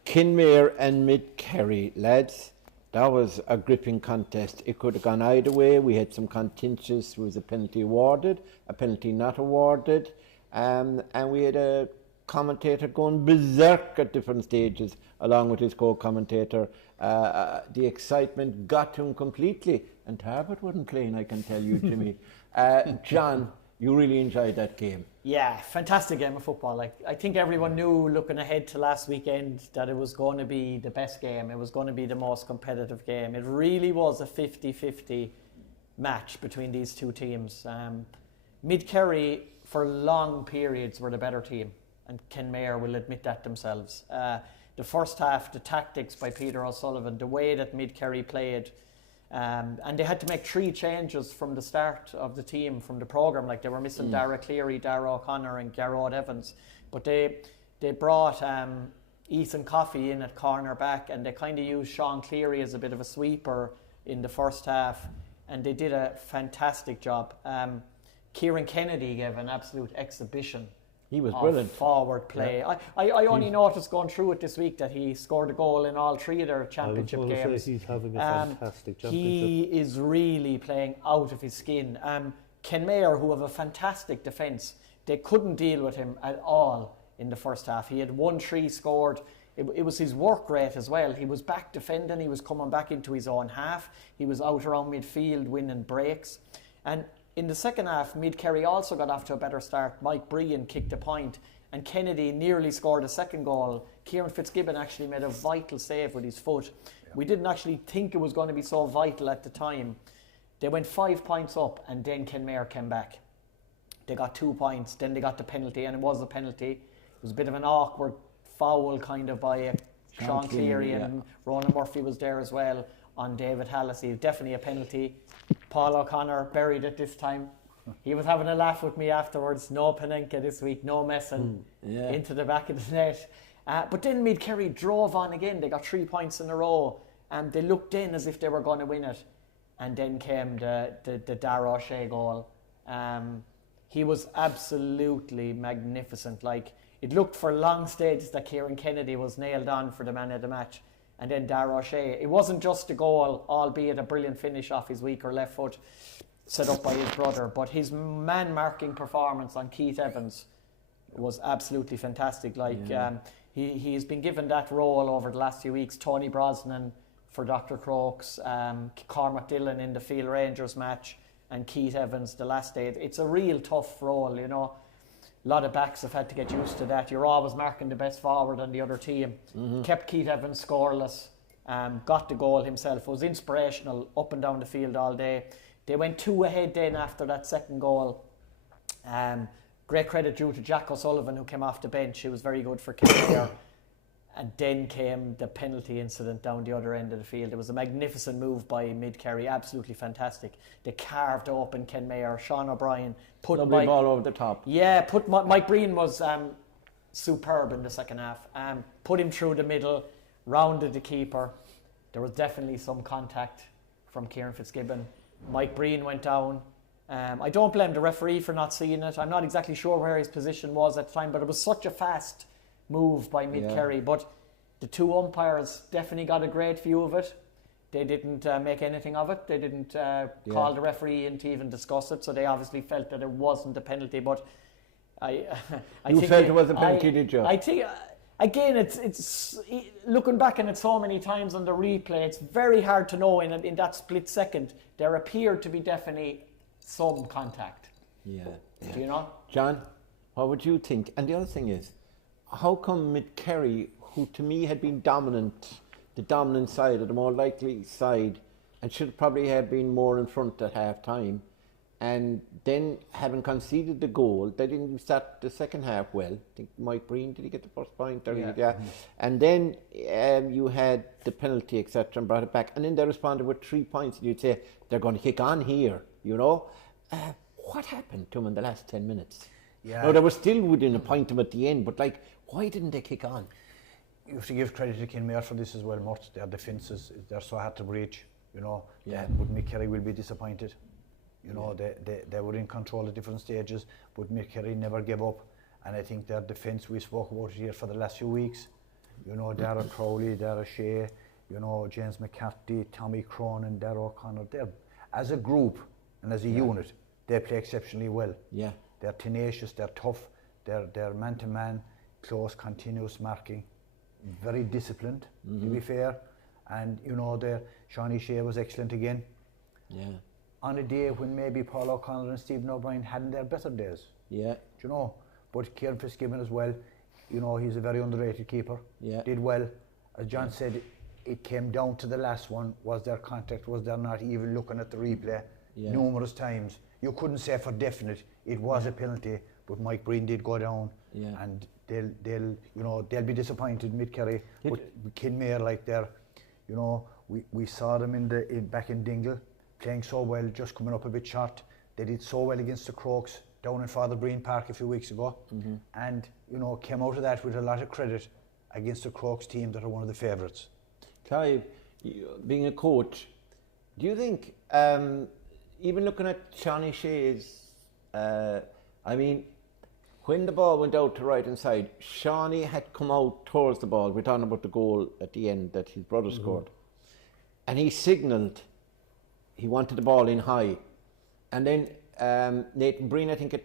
Kenmare and Mid Kerry, lads. That was a gripping contest. It could have gone either way. We had some contentious. There was a penalty awarded, a penalty not awarded, and we had a commentator going berserk at different stages, along with his co-commentator. The excitement got to him completely, and Tarbert wasn't playing, I can tell you, Jimmy. John, you really enjoyed that game. Yeah, fantastic game of football. Like, I think everyone knew looking ahead to last weekend that it was going to be the best game. It was going to be the most competitive game. It really was a 50-50 match between these two teams. Mid Kerry, for long periods, were the better team, and Kenmare will admit that themselves. The first half, the tactics by Peter O'Sullivan, the way that Mid Kerry played, and they had to make 3 changes from the start of the team, from the programme. Like, they were missing Dara Cleary, Dara O'Connor and Garrod Evans, but they brought Ethan Coffey in at corner back, and they kind of used Sean Cleary as a bit of a sweeper in the first half, and they did a fantastic job. Kieran Kennedy gave an absolute exhibition. He was brilliant. Forward play. Yeah. I only noticed going through it this week that he scored a goal in all 3 of their championship games. He's having a fantastic championship. He is really playing out of his skin. Kenmare, who have a fantastic defence, they couldn't deal with him at all in the first half. He had 1-3 scored. It was his work rate as well. He was back defending. He was coming back into his own half. He was out around midfield winning breaks. And in the second half, Mid Kerry also got off to a better start. Mike Brean kicked a point, and Kennedy nearly scored a second goal. Kieran Fitzgibbon actually made a vital save with his foot. We didn't actually think it was going to be so vital at the time. They went 5 points up, and then Kenmare came back. They got 2 points, then they got the penalty, and it was a penalty. It was a bit of an awkward foul kind of by Sean Cleary, and Ronan Murphy was there as well on David Hallisey. Definitely a penalty. Paul O'Connor buried it this time. He was having a laugh with me afterwards. No Panenka this week, no messing into the back of the net. But then Mid Kerry drove on again. They got 3 points in a row, and they looked in as if they were going to win it. And then came the Dara O'Shea goal. He was absolutely magnificent. Like, it looked for long stages that Kieran Kennedy was nailed on for the man of the match. And then Dara O'Shea. It wasn't just a goal, albeit a brilliant finish off his weaker left foot, set up by his brother. But his man-marking performance on Keith Evans was absolutely fantastic. Like, he's been given that role over the last few weeks. Tony Brosnan for Dr. Crokes, Cormac Dillon in the Field Rangers match, and Keith Evans the last day. It's a real tough role, you know. A lot of backs have had to get used to that. You're always marking the best forward on the other team. Kept Keith Evans scoreless, got the goal himself, was inspirational up and down the field all day. They went 2 ahead then after that second goal. Great credit due to Jack O'Sullivan, who came off the bench. He was very good for Kenmare. And then came the penalty incident down the other end of the field. It was a magnificent move by Mid Kerry, absolutely fantastic. They carved open Kenmare. Sean O'Brien put Mike ball over the top. Yeah, Mike Breen was superb in the second half. Put him through the middle, rounded the keeper. There was definitely some contact from Kieran Fitzgibbon. Mike Breen went down. I don't blame the referee for not seeing it. I'm not exactly sure where his position was at the time, but it was such a fast move by Mid Kerry. But the 2 umpires definitely got a great view of it. They didn't make anything of it. They didn't call the referee in to even discuss it, so they obviously felt that it wasn't a penalty. But I think felt it was a penalty, did you? I think again, it's looking back on it so many times on the replay, it's very hard to know in that split second. There appeared to be definitely some contact. Yeah. Do you know? John, what would you think? And the other thing is, how come Mid Kerry, who to me had been the dominant side, or the more likely side, and should probably have been more in front at half time, and then having conceded the goal, they didn't start the second half well. I think Mike Breen, did he get the first point? And then you had the penalty, etc., and brought it back, and then they responded with 3 points, and you'd say, they're going to kick on here, you know. What happened to them in the last 10 minutes? Yeah. No, they were still within a point of them at the end, but like, why didn't they kick on? You have to give credit to Kenmare for this as well, Murt. Their defences, they're so hard to breach, you know. Yeah. But Mid Kerry will be disappointed. You know, they were in control at different stages, but Mid Kerry never gave up. And I think their defence, we spoke about it here for the last few weeks. You know, Dara Crowley, Dara Shea, you know, James McCarthy, Tommy Cronin, Dara O'Connor. They're, as a group and as a unit, they play exceptionally well. Yeah. They're tenacious, they're tough, they're man-to-man, close, continuous marking, very disciplined, to be fair. And, you know, Shawnee Shea was excellent again. Yeah. On a day when maybe Paul O'Connor and Stephen O'Brien hadn't their better days. Yeah. Do you know? But Kieran Fitzgibbon as well, you know, he's a very underrated keeper. Yeah. Did well. As John said, it came down to the last one. Was there contact? Was there not? Even looking at the replay numerous times. You couldn't say for definite it was a penalty, but Mike Breen did go down, and they'll be disappointed, Mid Kerry. But Kenmare, like you know, we saw them back in Dingle playing so well, just coming up a bit short. They did so well against the Crokes down in Father Breen Park a few weeks ago, and you know, came out of that with a lot of credit against the Crokes team that are one of the favourites. Clive, being a coach, do you think, even looking at Shawnee Shea's, I mean, when the ball went out to right hand side, Shawnee had come out towards the ball. We're talking about the goal at the end that his brother scored. And he signalled he wanted the ball in high. And then Nathan Breen, I think, had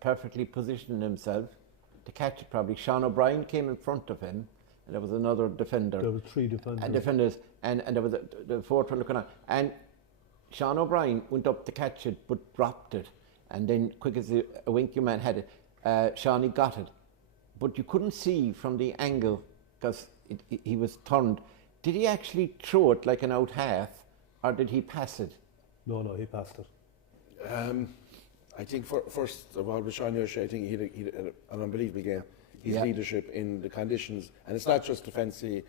perfectly positioned himself to catch it probably. Sean O'Brien came in front of him, and there was another defender. There were 3 defenders. And defenders, and there was the fourth one looking at. And Sean O'Brien went up to catch it, but dropped it. And then, quick as a wink, your man had it. Shawnee got it. But you couldn't see from the angle, because he was turned, did he actually throw it like an out half, or did he pass it? No, he passed it. I think first of all, with Sean O'Shea, I think he had an unbelievable game. His leadership in the conditions, and it's not just the fancy,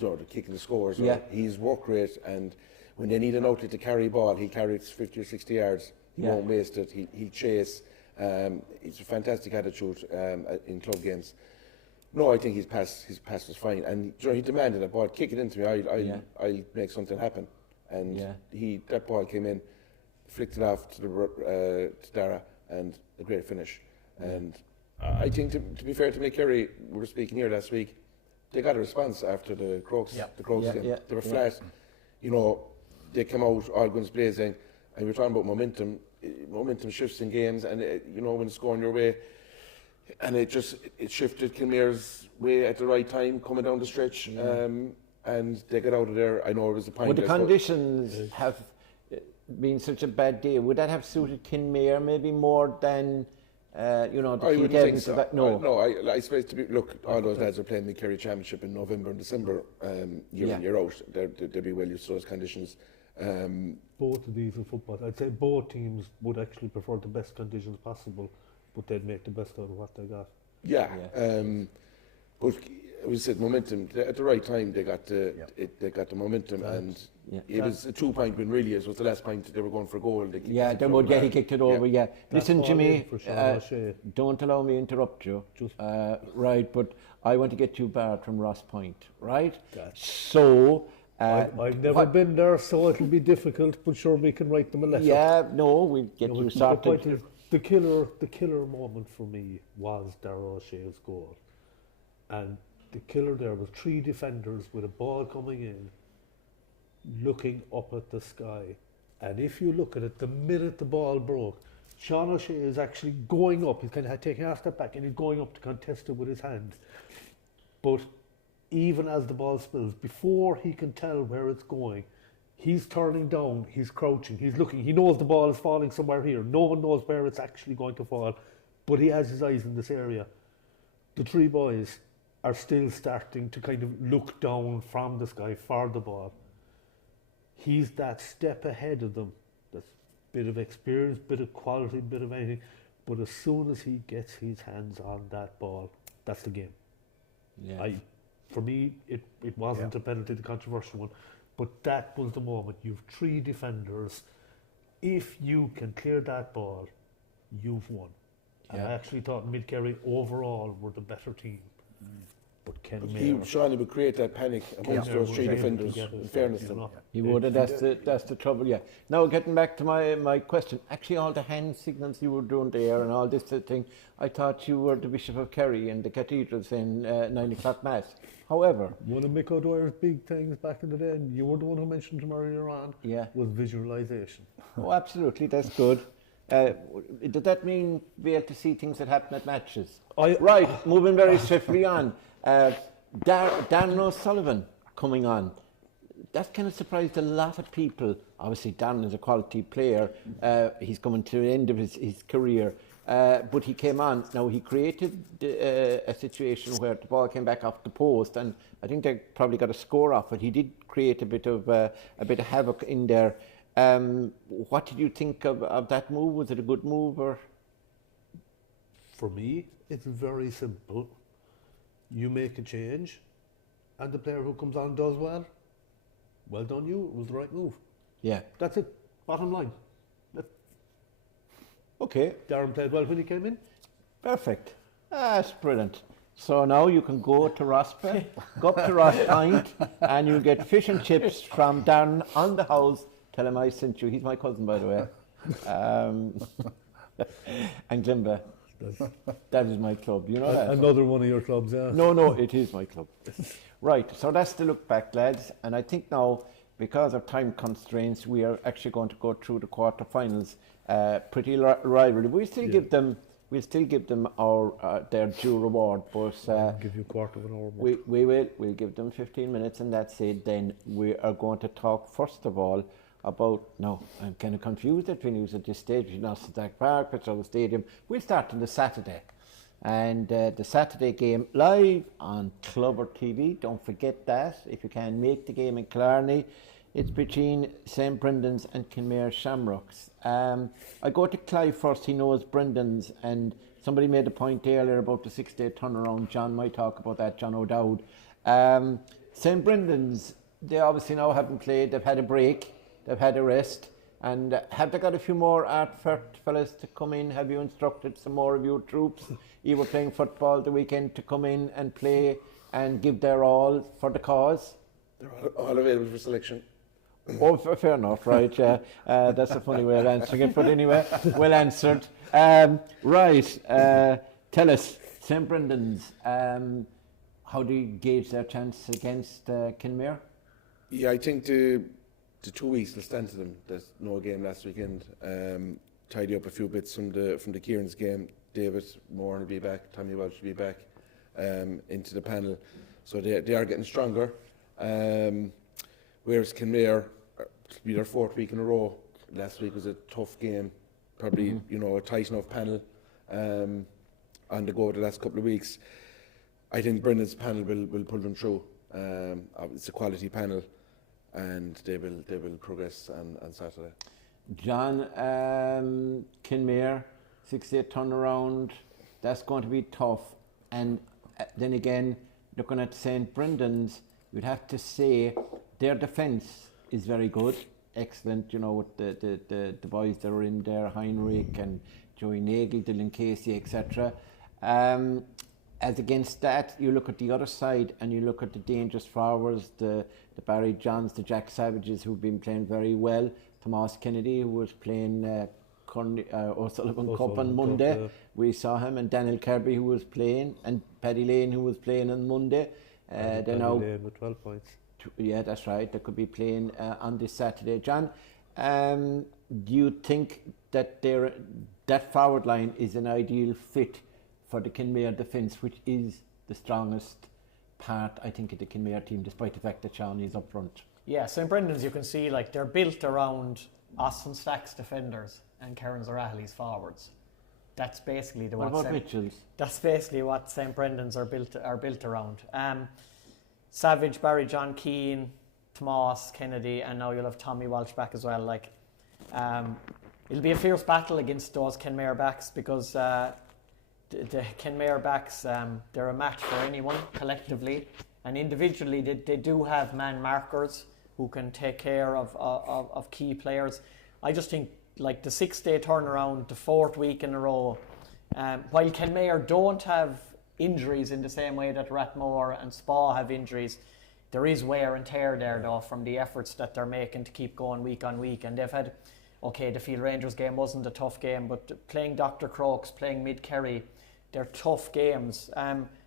the kicking the scores. His work rate, and when they need an outlet to carry ball, he carries 50 or 60 yards. He won't waste it. He'll chase. It's a fantastic attitude in club games. No, I think his pass was fine, and he demanded a ball, kick it into me. I'll make something happen, and that ball came in, flicked it off to Dara, and a great finish. And I think, to be fair to Kerry, we were speaking here last week, they got a response after the Crokes game. They were flat. They came out all guns blazing, and we were talking about momentum. Momentum shifts in games, and when it's going your way, and it shifted Kenmare's way at the right time, coming down the stretch, and they got out of there. I know it was a point. Would the conditions have been such a bad day? Would that have suited Kenmare maybe more than the I wouldn't think so. No, I suppose all those lads are playing the Kerry Championship in November and December, year in, year out. They'll be well used to those conditions. Both of these in football, I'd say both teams would actually prefer the best conditions possible, but they'd make the best out of what they got. But we said momentum at the right time. They got the momentum, and it was a 2-point win. Really, it was the last point they were going for a goal. He kicked it over. Listen, Jimmy, don't allow me to interrupt you. Right, but I want to get you back from Ross Point. Right, so. I've never been there, so it'll be difficult, but sure we can write them a letter. We'll get you started. The point is, the killer moment for me was Darragh O'Shea's goal. And the killer there was 3 defenders with a ball coming in, looking up at the sky. And if you look at it, the minute the ball broke, Sean O'Shea is actually going up. He's kind of taking a step back and he's going up to contest it with his hand. But even as the ball spills, before he can tell where it's going, he's turning down, he's crouching, he's looking, he knows the ball is falling somewhere here. No one knows where it's actually going to fall, but he has his eyes in this area. The 3 boys are still starting to kind of look down from the sky for the ball. He's that step ahead of them. That's a bit of experience, bit of quality, bit of anything. But as soon as he gets his hands on that ball, that's the game. For me, it wasn't a penalty, the controversial one, but that was the moment. You've 3 defenders. If you can clear that ball, you've won. And I actually thought Mid-Kerry overall were the better team. But Kenmare, Sean would create that panic amongst those 3 defenders, in fairness to them. He would, that's the trouble, Now, getting back to my question, actually all the hand signals you were doing there and all this thing, I thought you were the Bishop of Kerry in the cathedral saying 9 o'clock Mass. However, one of Mick O'Dwyer's big things back in the day, and you were the one who mentioned him earlier on, was visualisation. Oh, absolutely, that's good. Does that mean be able to see things that happen at matches? Right, moving very swiftly on. Darren O'Sullivan coming on. That kind of surprised a lot of people. Obviously, Darren is a quality player. He's coming to the end of his career. But he came on. Now, he created a situation where the ball came back off the post, and I think they probably got a score off it. He did create a bit of havoc in there. What did you think of that move? Was it a good move? Or? For me, it's very simple. You make a change, and the player who comes on does well. Well done, you. It was the right move. That's it. Bottom line. Okay. Darren played well when he came in. Perfect. That's brilliant. So now you can go to Rossbay, go up to Ross Point, and you get fish and chips from Darren on the house. Tell him I sent you. He's my cousin, by the way. And Glimba. That is my club. You know that? Another one of your clubs, yeah. No, it is my club. Right, so that's the look back, lads. And I think now, because of time constraints, we are actually going to go through the quarterfinals. Pretty rivalry. We'll still give them their due reward, but I'll give you a quarter of an hour. We'll give them 15 minutes, and that's it. Then we are going to talk first of all about, no, I'm kind of confused at venues at this stage. Not Stack Park, Petrol Stadium. We'll start on the Saturday. And the Saturday game live on ClubberTV. Don't forget that. If you can make the game in Killarney, it's between St. Brendan's and Kenmare Shamrocks. I go to Clive first. He knows Brendan's, and somebody made a point earlier about the 6-day turnaround. John might talk about that, John O'Dowd. St. Brendan's, they obviously now haven't played. They've had a break. They've had a rest. And have they got a few more Art fellas to come in? Have you instructed some more of your troops? You were playing football the weekend to come in and play and give their all for the cause? They're all available for selection. Oh, fair enough, right? That's a funny way of answering it, but anyway, well answered. Right, tell us, St. Brendan's, how do you gauge their chance against Kenmare? Yeah, I think the 2 weeks will stand to them. There's no game last weekend. Tidy up a few bits from the Kierans game. David Moore will be back. Tommy Welch will be back into the panel. So they are getting stronger. Whereas Kenmare will be their 4th week in a row. Last week was a tough game. Probably a tight enough panel on the go the last couple of weeks. I think Brendan's panel will pull them through. It's a quality panel, and they will progress on Saturday. John, Kenmare, 6-day turnaround, that's going to be tough. And then again, looking at St. Brendan's, you'd have to say their defence is very good, excellent, with the boys that are in there, Heinrich and Joey Nagel, Dylan Casey, etc. As against that, you look at the other side and you look at the dangerous forwards, the Barry Johns, the Jack Savages, who've been playing very well, Tomas Kennedy, who was playing O'Sullivan Cup on Monday. We saw him, and Daniel Kirby, who was playing, and Paddy Lane, who was playing on Monday. Paddy Lane with 12 points. Yeah, that's right. They could be playing on this Saturday. John, do you think that that forward line is an ideal fit for the Kenmare defence, which is the strongest part, I think, of the Kenmare team, despite the fact that Sean is up front? Yeah, St. Brendan's, you can see, they're built around Austin Stack's defenders and Kierans O'Reilly's forwards. That's basically what about Mitchell's? That's basically what St. Brendan's are built around. Savage, Barry John Keane, Tomas Kennedy, and now you'll have Tommy Walsh back as well. It'll be a fierce battle against those Kenmare backs, because the Kenmare backs, they're a match for anyone collectively, and individually they do have man markers who can take care of key players. I just think the 6-day turnaround, the 4th week in a row, while Kenmare don't have injuries in the same way that Rathmore and Spa have injuries, there is wear and tear there though from the efforts that they're making to keep going week on week. And they've had, the Field Rangers game wasn't a tough game, but playing Dr. Crokes, playing Mid Kerry, they're tough games.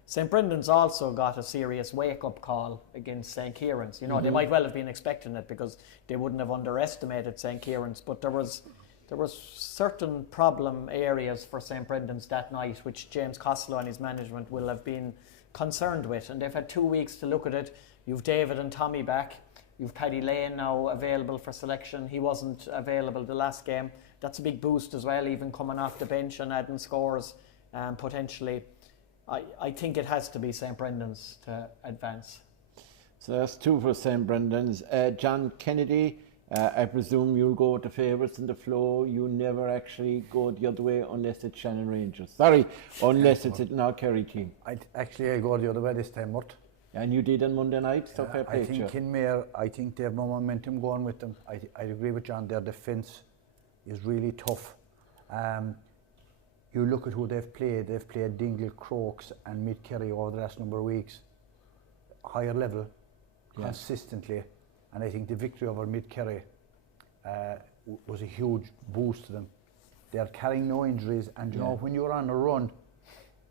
St. Brendan's also got a serious wake-up call against St. Kierans. They might well have been expecting it, because they wouldn't have underestimated St. Kierans, but there was certain problem areas for St. Brendan's that night, which James Costello and his management will have been concerned with, and they've had 2 weeks to look at it. You've David and Tommy back. You've Paddy Lane now available for selection. He wasn't available the last game. That's a big boost as well, even coming off the bench and adding scores potentially. I think it has to be St. Brendan's to advance. So that's 2 for St. Brendan's. John Kennedy, I presume you'll go with the favourites in the flow. You never actually go the other way unless it's Shannon Rangers. Sorry, unless it's an Kerry team. I'll go the other way this time, Murt. And you did on Monday night, so fair play. I think Kenmare, I think they have more momentum going with them. I agree with John, their defence is really tough. You look at who they've played Dingle, Crokes and Mid Kerry over the last number of weeks. Higher level, consistently. And I think the victory over Mid Kerry was a huge boost to them. They're carrying no injuries, and when you're on a run,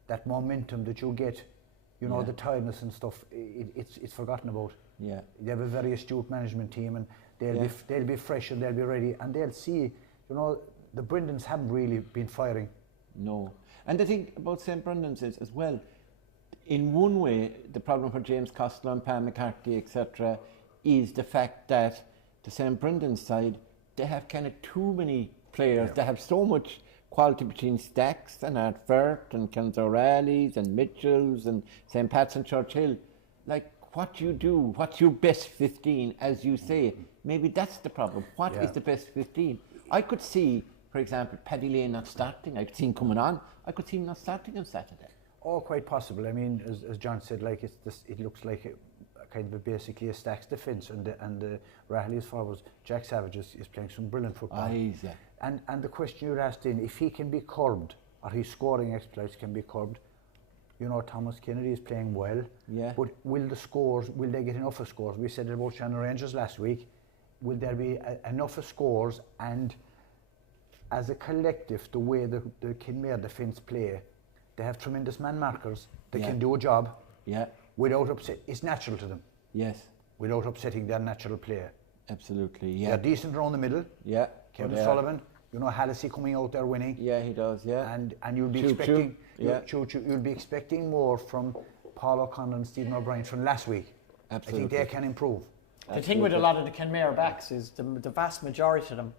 that momentum that you get, the tiredness and stuff, it's forgotten about. Yeah. They have a very astute management team, and they'll be fresh and they'll be ready, and they'll see, the Brendans haven't really been firing. No. And the thing about St. Brendan's is, as well, in one way, the problem for James Costello and Pam McCarthy, etc., is the fact that the St. Brendan's side, they have kind of too many players. They have so much quality between Stacks and Ardfert and Kenzorales and Mitchells and St. Pat's and Churchill. Like, what you do, what's your best 15, as you say? Maybe that's the problem. What is the best 15? I could see, for example, Paddy Lane not starting. I could see him coming on. I could see him not starting on Saturday. Oh, quite possible. I mean, as John said, like it looks like kind of basically a Stacks defence, and the Rahilly's forwards. Jack Savage is playing some brilliant football. And the question you're asked in, if he can be curbed, or his scoring exploits can be curbed, you know, Thomas Kennedy is playing well. Yeah. But will they get enough of scores? We said it about Shannon Rangers last week. Will there be enough of scores? And as a collective, the way the Kenmare defence play, they have tremendous man markers. They can do a job. Yeah. Without upset, it's natural to them. Yes. Without upsetting their natural player. Absolutely. Yeah. They're decent around the middle. Yeah. Kevin Sullivan, you know, Hallisey coming out there winning. Yeah, he does. Yeah. And you'll be expecting. You'll be expecting more from Paul O'Connell and Stephen O'Brien from last week. Absolutely. I think they can improve. The thing with a lot of the Kenmare backs is the vast majority of them,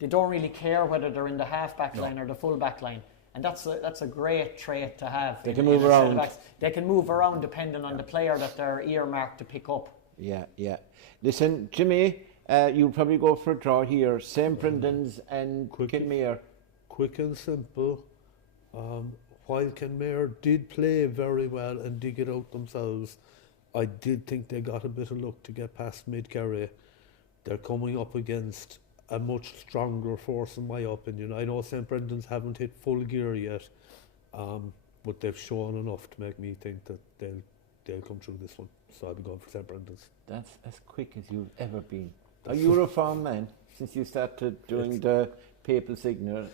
they don't really care whether they're in the half back line or the full back line. And that's a great trait to have. They can move around. They can move around depending on the player that they're earmarked to pick up. Yeah, yeah. Listen, Jimmy, you'll probably go for a draw here. St. Brendan's and Kenmare. Quick and simple. While Kenmare did play very well and dig it out themselves, I did think they got a bit of luck to get past Mid-Kerry. They're coming up against a much stronger force, in my opinion. I know St. Brendan's haven't hit full gear yet, but they've shown enough to make me think that they'll come through this one. So I'll be going for St. Brendan's. That's as quick as you've ever been. Are you a farm man since you started doing the papal signals?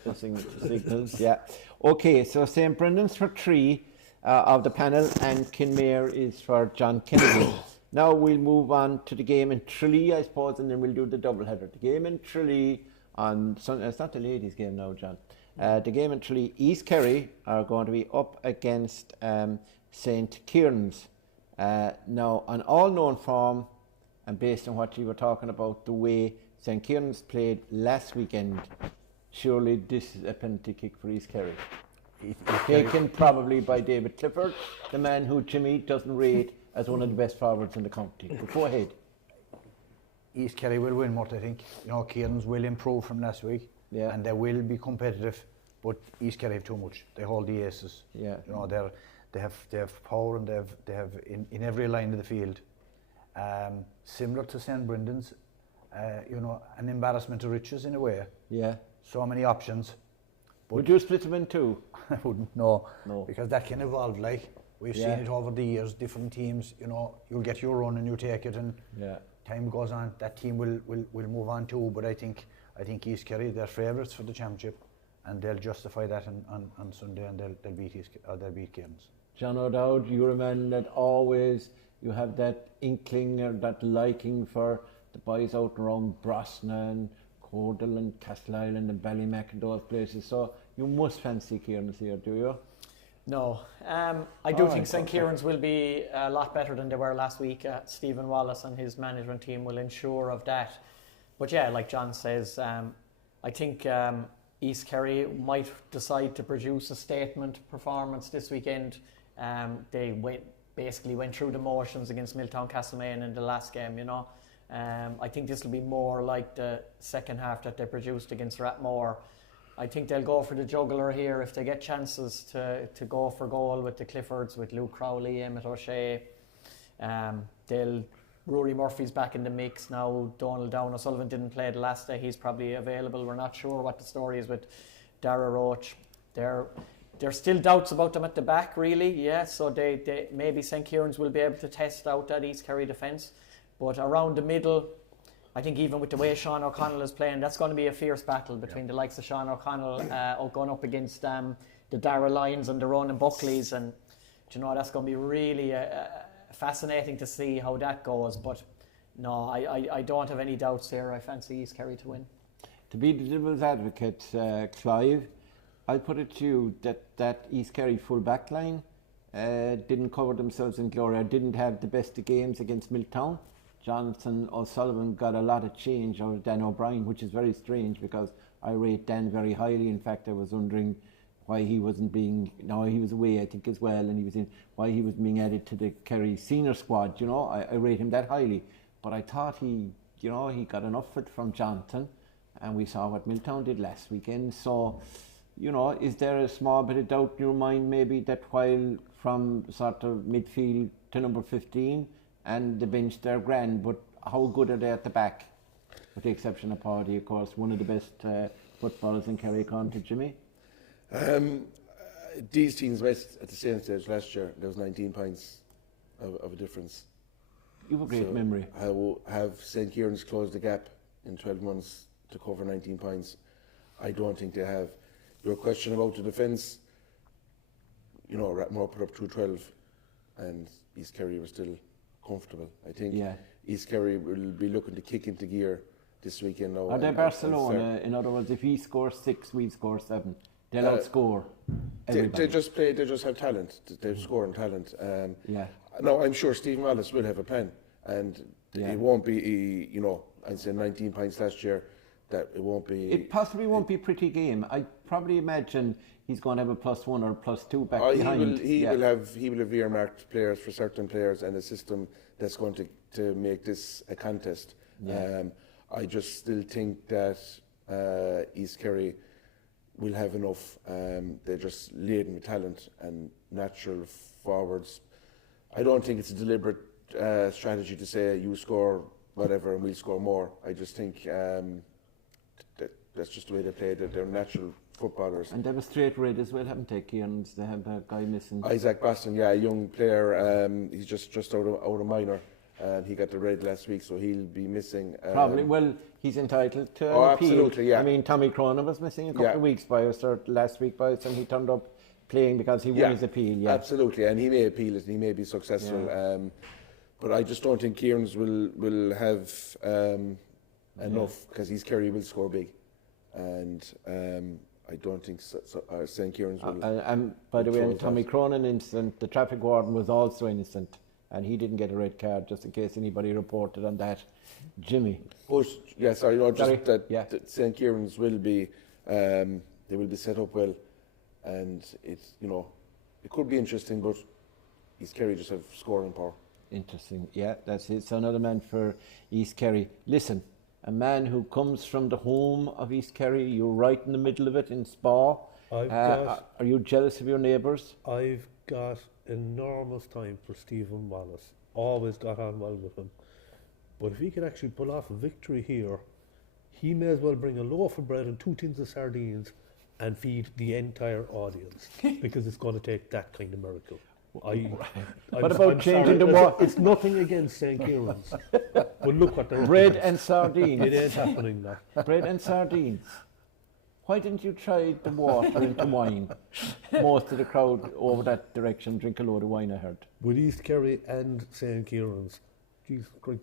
Yeah. Okay, so St. Brendan's for 3 of the panel, and Kenmare is for John Kennedy. Now we'll move on to the game in Tralee, I suppose, and then we'll do the doubleheader. The game in Tralee on Sunday. It's not the ladies' game now, John. The game in Tralee, East Kerry are going to be up against St. Kierans. Now, on all known form, and based on what you were talking about, the way St. Kierans played last weekend, surely this is a penalty kick for East Kerry. Taken probably by David Clifford, the man who Jimmy doesn't rate as one of the best forwards in the county. But go ahead. East Kerry will win, Murt, I think. You know, Kierans will improve from last week, and they will be competitive. But East Kerry have too much. They hold the aces. Yeah. You know, they have power, and they have in every line of the field. Similar to St. Brendan's, you know, an embarrassment of riches in a way. Yeah. So many options. Would you split them in 2? I wouldn't. No. Because that can evolve. Like we've seen it over the years. Different teams, you know, you'll get your run and you take it, and time goes on. That team will move on too. But I think East Kerry, they're favourites for the championship, and they'll justify that on Sunday, and they'll beat Kierans. John O'Dowd, you're a man that always you have that inkling or that liking for the boys out around Brosnan, Cordell and Castleisland and Ballymac and those places. So you must fancy Kierans here, do you? No. I do think St. Kierans will be a lot better than they were last week. Stephen Wallace and his management team will ensure of that. But yeah, like John says, I think East Kerry might decide to produce a statement performance this weekend. They basically went through the motions against Milltown Castlemaine in the last game, you know. I think this will be more like the second half that they produced against Rathmore. I think they'll go for the juggler here if they get chances to go for goal with the Cliffords, with Luke Crowley, Emmett O'Shea. Rory Murphy's back in the mix now. O'Dowd and Sullivan didn't play the last day. He's probably available. We're not sure what the story is with Dara Roach. There's still doubts about them at the back, really. Yeah, so they maybe St. Kierans will be able to test out that East Kerry defence. But around the middle, I think even with the way Sean O'Connell is playing, that's going to be a fierce battle between the likes of Sean O'Connell going up against the Dara Lyons and the Ronan Buckleys. And, you know, that's going to be really fascinating to see how that goes. But, no, I don't have any doubts there. I fancy East Kerry to win. To be the devil's advocate, Clive, I'll put it to you that East Kerry full back line didn't cover themselves in glory, didn't have the best of games against Milltown. Jonathan O'Sullivan got a lot of change out of Dan O'Brien, which is very strange because I rate Dan very highly. In fact, I was wondering why he wasn't being, no, he was away I think as well, and he was in, why he was being added to the Kerry senior squad, you know, I rate him that highly. But I thought he, you know, he got enough of it from Jonathan, and we saw what Milltown did last weekend. So, you know, is there a small bit of doubt in your mind maybe that while from sort of midfield to number 15 and the bench they're grand, but how good are they at the back? With the exception of Paddy, of course, one of the best footballers in Kerry County, Jimmy. These teams met at the same stage last year. There was 19 points of a difference. You have a great memory. Have St. Kierans closed the gap in 12 months to cover 19 points? I don't think they have. Your question about the defence, you know, Rathmore put up 212 and East Kerry were still comfortable. I think East Kerry will be looking to kick into gear this weekend now. Are they Barcelona? In other words, if he scores 6, we score 7. They'll outscore everybody. They just have talent. They score in talent. No, I'm sure Stephen Wallace will have a plan, and it won't be, you know, I'd say 19 points last year. That it won't be. It possibly won't be a pretty game. I probably imagine he's going to have a +1 or +2 back behind. He will have earmarked players for certain players and a system that's going to make this a contest. I just still think that East Kerry will have enough. They're just laden with talent and natural forwards. I don't think it's a deliberate strategy to say you score whatever and we'll score more. I just think that's just the way they play. They're natural footballers. And they have a straight red as well, haven't they, Kierans? They have a guy missing. Isaac Boston, a young player. He's just out of minor. He got the red last week, so he'll be missing. Probably. Well, he's entitled to appeal. Absolutely, yeah. I mean, Tommy Cronin was missing a couple of weeks by us, or last week by us, and he turned up playing because he won his appeal. Yeah, absolutely, and he may appeal it, and he may be successful. But I just don't think Kierans will have enough, because East Kerry will score big, and I don't think St. Kierans will. And by the way, in Tommy Cronin incident, the traffic warden was also innocent, and he didn't get a red card, just in case anybody reported on that. Jimmy. But that St. Kierans will be, they will be set up well, and it's, you know, it could be interesting, but East Kerry just have scoring power. Interesting, yeah, that's it. So another man for East Kerry. Listen, a man who comes from the home of East Kerry, you're right in the middle of it in Spa. Are you jealous of your neighbours? I've got enormous time for Stephen Wallace. Always got on well with him. But if he could actually pull off a victory here, he may as well bring a loaf of bread and 2 tins of sardines and feed the entire audience, because it's going to take that kind of miracle. What about changing the water? It's nothing against St. Kierans, but look what they're bread and sardines. It ain't happening now. Bread and sardines. Why didn't you try the water into wine? Most of the crowd over that direction drink a load of wine, I heard. With East Kerry and St. Kierans, jeez, can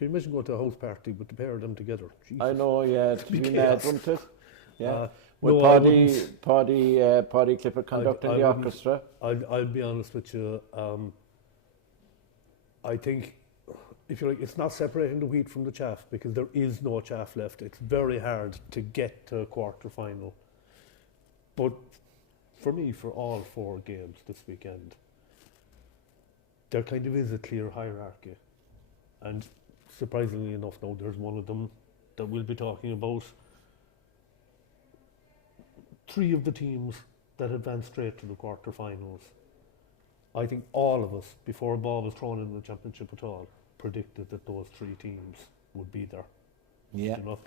you imagine going to a house party with the pair of them together? Jesus. I know, yeah, it'd be mad, wouldn't it? Yeah. No, Paddy Clifford conducting the orchestra. I'll be honest with you. I think, if you like, it's not separating the wheat from the chaff, because there is no chaff left. It's very hard to get to a quarter final. But for me, for all 4 games this weekend, there kind of is a clear hierarchy. And surprisingly enough, now there's one of them that we'll be talking about. 3 of the teams that advanced straight to the quarterfinals. I think all of us, before a ball was thrown in the championship at all, predicted that those 3 teams would be there. Yeah. You know?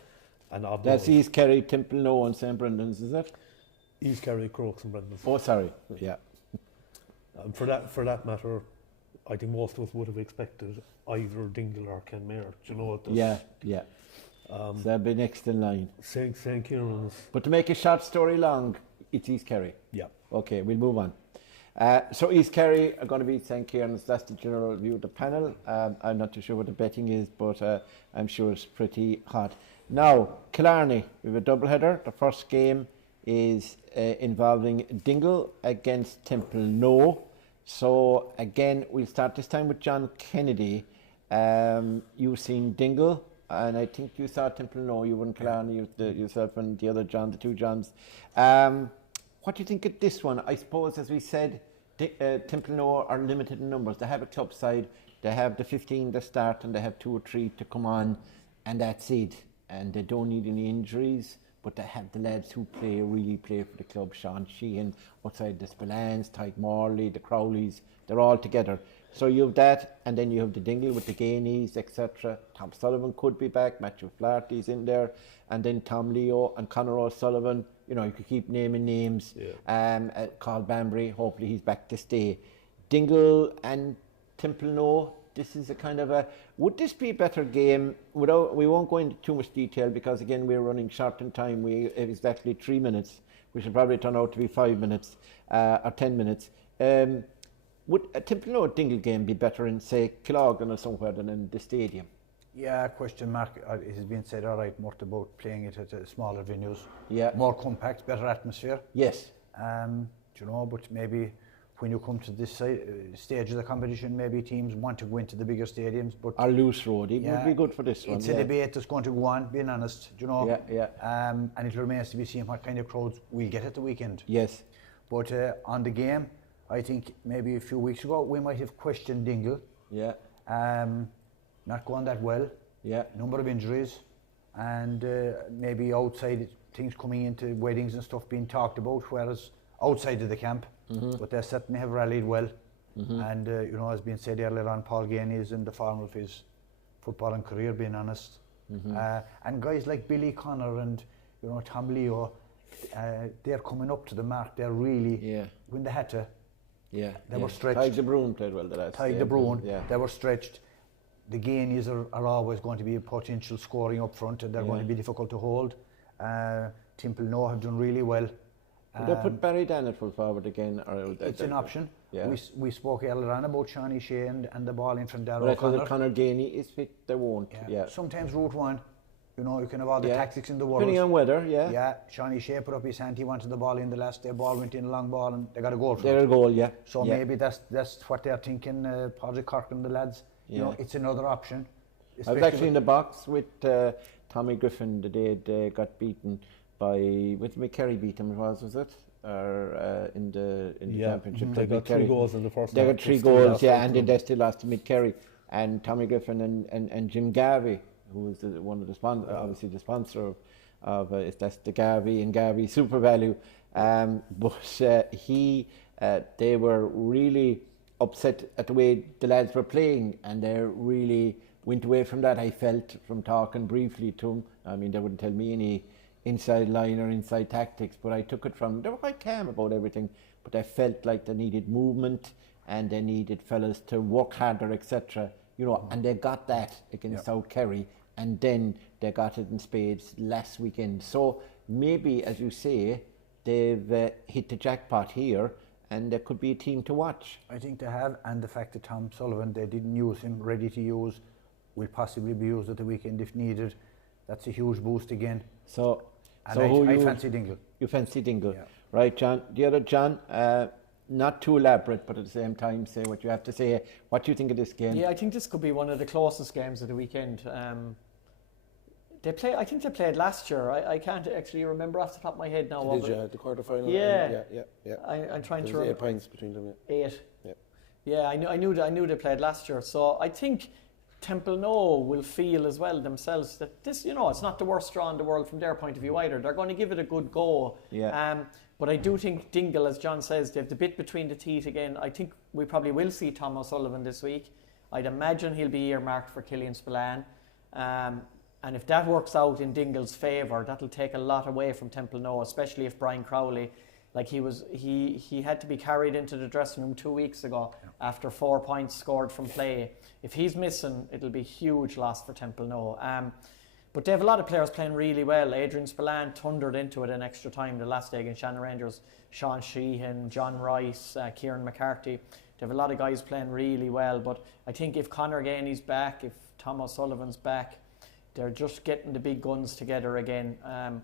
And that's East Kerry, Templenoe and St. Brendan's, is it? East Kerry, Crokes and Brendan's. Oh, sorry. Yeah. And for that matter, I think most of us would have expected either Dingle or Kenmare. Do you know what? Yeah. So they'll be next in line. St. Kierans. But to make a short story long, it's East Kerry. Yeah. Okay, we'll move on. So East Kerry are going to beat St. Kierans. That's the general view of the panel. I'm not too sure what the betting is, but I'm sure it's pretty hot. Now, Killarney, we have a double header. The first game is involving Dingle against Templenoe. So again, we'll start this time with John Kennedy. You've seen Dingle, and I think you saw Templenoe. You and Killarney, yourself and the other John, the two Johns. What do you think of this one? I suppose, as we said, Templenoe are limited in numbers. They have a club side, they have the 15 that start, and they have 2 or 3 to come on, and that's it. And they don't need any injuries, but they have the lads who really play for the club. Sean Sheehan, outside the Spillans, Tyke Morley, the Crowleys, they're all together. So you have that, and then you have the Dingle with the Gainies, etc. Tom Sullivan could be back, Matthew Flaherty's in there, and then Tom Leo and Conor O'Sullivan. You know, you could keep naming names. Carl Banbury, hopefully he's back to stay. Dingle and Templenoe, this is a kind of a... Would this be a better game? We won't go into too much detail because, again, we're running short in time. We have exactly 3 minutes, which will probably turn out to be 5 minutes or 10 minutes. Would a Templenoe Dingle game be better in, say, Killorgan or somewhere than in the stadium? Yeah, question mark. It has been said, all right, Murt, about playing it at smaller venues. Yeah. More compact, better atmosphere. Yes. You know, but maybe when you come to this stage of the competition, maybe teams want to go into the bigger stadiums. But Or loose road, it would be good for this one. It's a debate that's going to go on, being honest, you know. And it remains to be seen what kind of crowds we'll get at the weekend. Yes. But on the game, I think maybe a few weeks ago we might have questioned Dingle. Yeah. Not going that well. Yeah. Number of injuries, and maybe outside things coming into weddings and stuff being talked about, whereas outside of the camp, but they certainly have rallied well. And you know, as being said earlier on, Paul Gainey is in the form of his footballing career, being honest. And guys like Billy Connor and, you know, Tom Leo, they're coming up to the mark. They're really, when they had to, they were stretched. Tyke de Bruin played well the last Tyke de Bruin, they were stretched. The Gainies are always going to be a potential scoring up front, and they're going to be difficult to hold. Templenoe have done really well. Would they put Barry Dan at full forward again? Or it's an option. Yeah. We spoke earlier on about Shawnee Shea and the ball in from Darrell O'Connor. But if Conor Gainey is fit, they won't. Sometimes route one, you know, you can have all the tactics in the world. Depending on weather, Shawnee Shea put up his hand, he wanted the ball in the last day, ball went in, a long ball, and they got a goal from it. A goal, So maybe that's what they're thinking, Padraig Cork and the lads. You know, it's another option. I was actually in the box with Tommy Griffin the day they got beaten by, with Kerry beat them, was it? Or in the championship. They got 3 goals in the first half. They got 3 goals, and then they still lost to Mid Kerry. And Tommy Griffin and Jim Garvey, who was one of the sponsors, obviously the sponsor of that's the Garvey and Garvey SuperValu. But they were really upset at the way the lads were playing, and they really went away from that. I felt from talking briefly to them. I mean, they wouldn't tell me any inside line or inside tactics, but I took it from, they were quite calm about everything, but I felt like they needed movement and they needed fellas to work harder, etc. You know, and they got that against South Kerry, and then they got it in spades last weekend. So maybe, as you say, they've hit the jackpot here, and there could be a team to watch. I think they have, and the fact that Tom Sullivan, they didn't use him, ready to use, will possibly be used at the weekend if needed. That's a huge boost again. So I fancy Dingle. You fancy Dingle. Yeah. Right, John. The other John, not too elaborate, but at the same time, say what you have to say. What do you think of this game? Yeah, I think this could be one of the closest games of the weekend. I think they played last year. I can't actually remember off the top of my head now. The quarter final? Yeah. I'm trying to remember. 8 points between them. 8. Yeah, I knew they played last year. So I think Templenoe will feel as well themselves that this, you know, it's not the worst draw in the world from their point of view either. They're going to give it a good go. But I do think Dingle, as John says, they have the bit between the teeth again. I think we probably will see Tom O'Sullivan this week. I'd imagine he'll be earmarked for Killian Spillane. And if that works out in Dingle's favour, that'll take a lot away from Templenoe, especially if Brian Crowley, like he had to be carried into the dressing room 2 weeks ago after 4 points scored from play. If he's missing, it'll be a huge loss for Templenoe. But they have a lot of players playing really well. Adrian Spillane thundered into it in extra time the last day against Shannon Rangers. Sean Sheehan, John Rice, Kieran McCarthy. They have a lot of guys playing really well. But I think if Conor Gainey's back, if Tom O'Sullivan's back, they're just getting the big guns together again.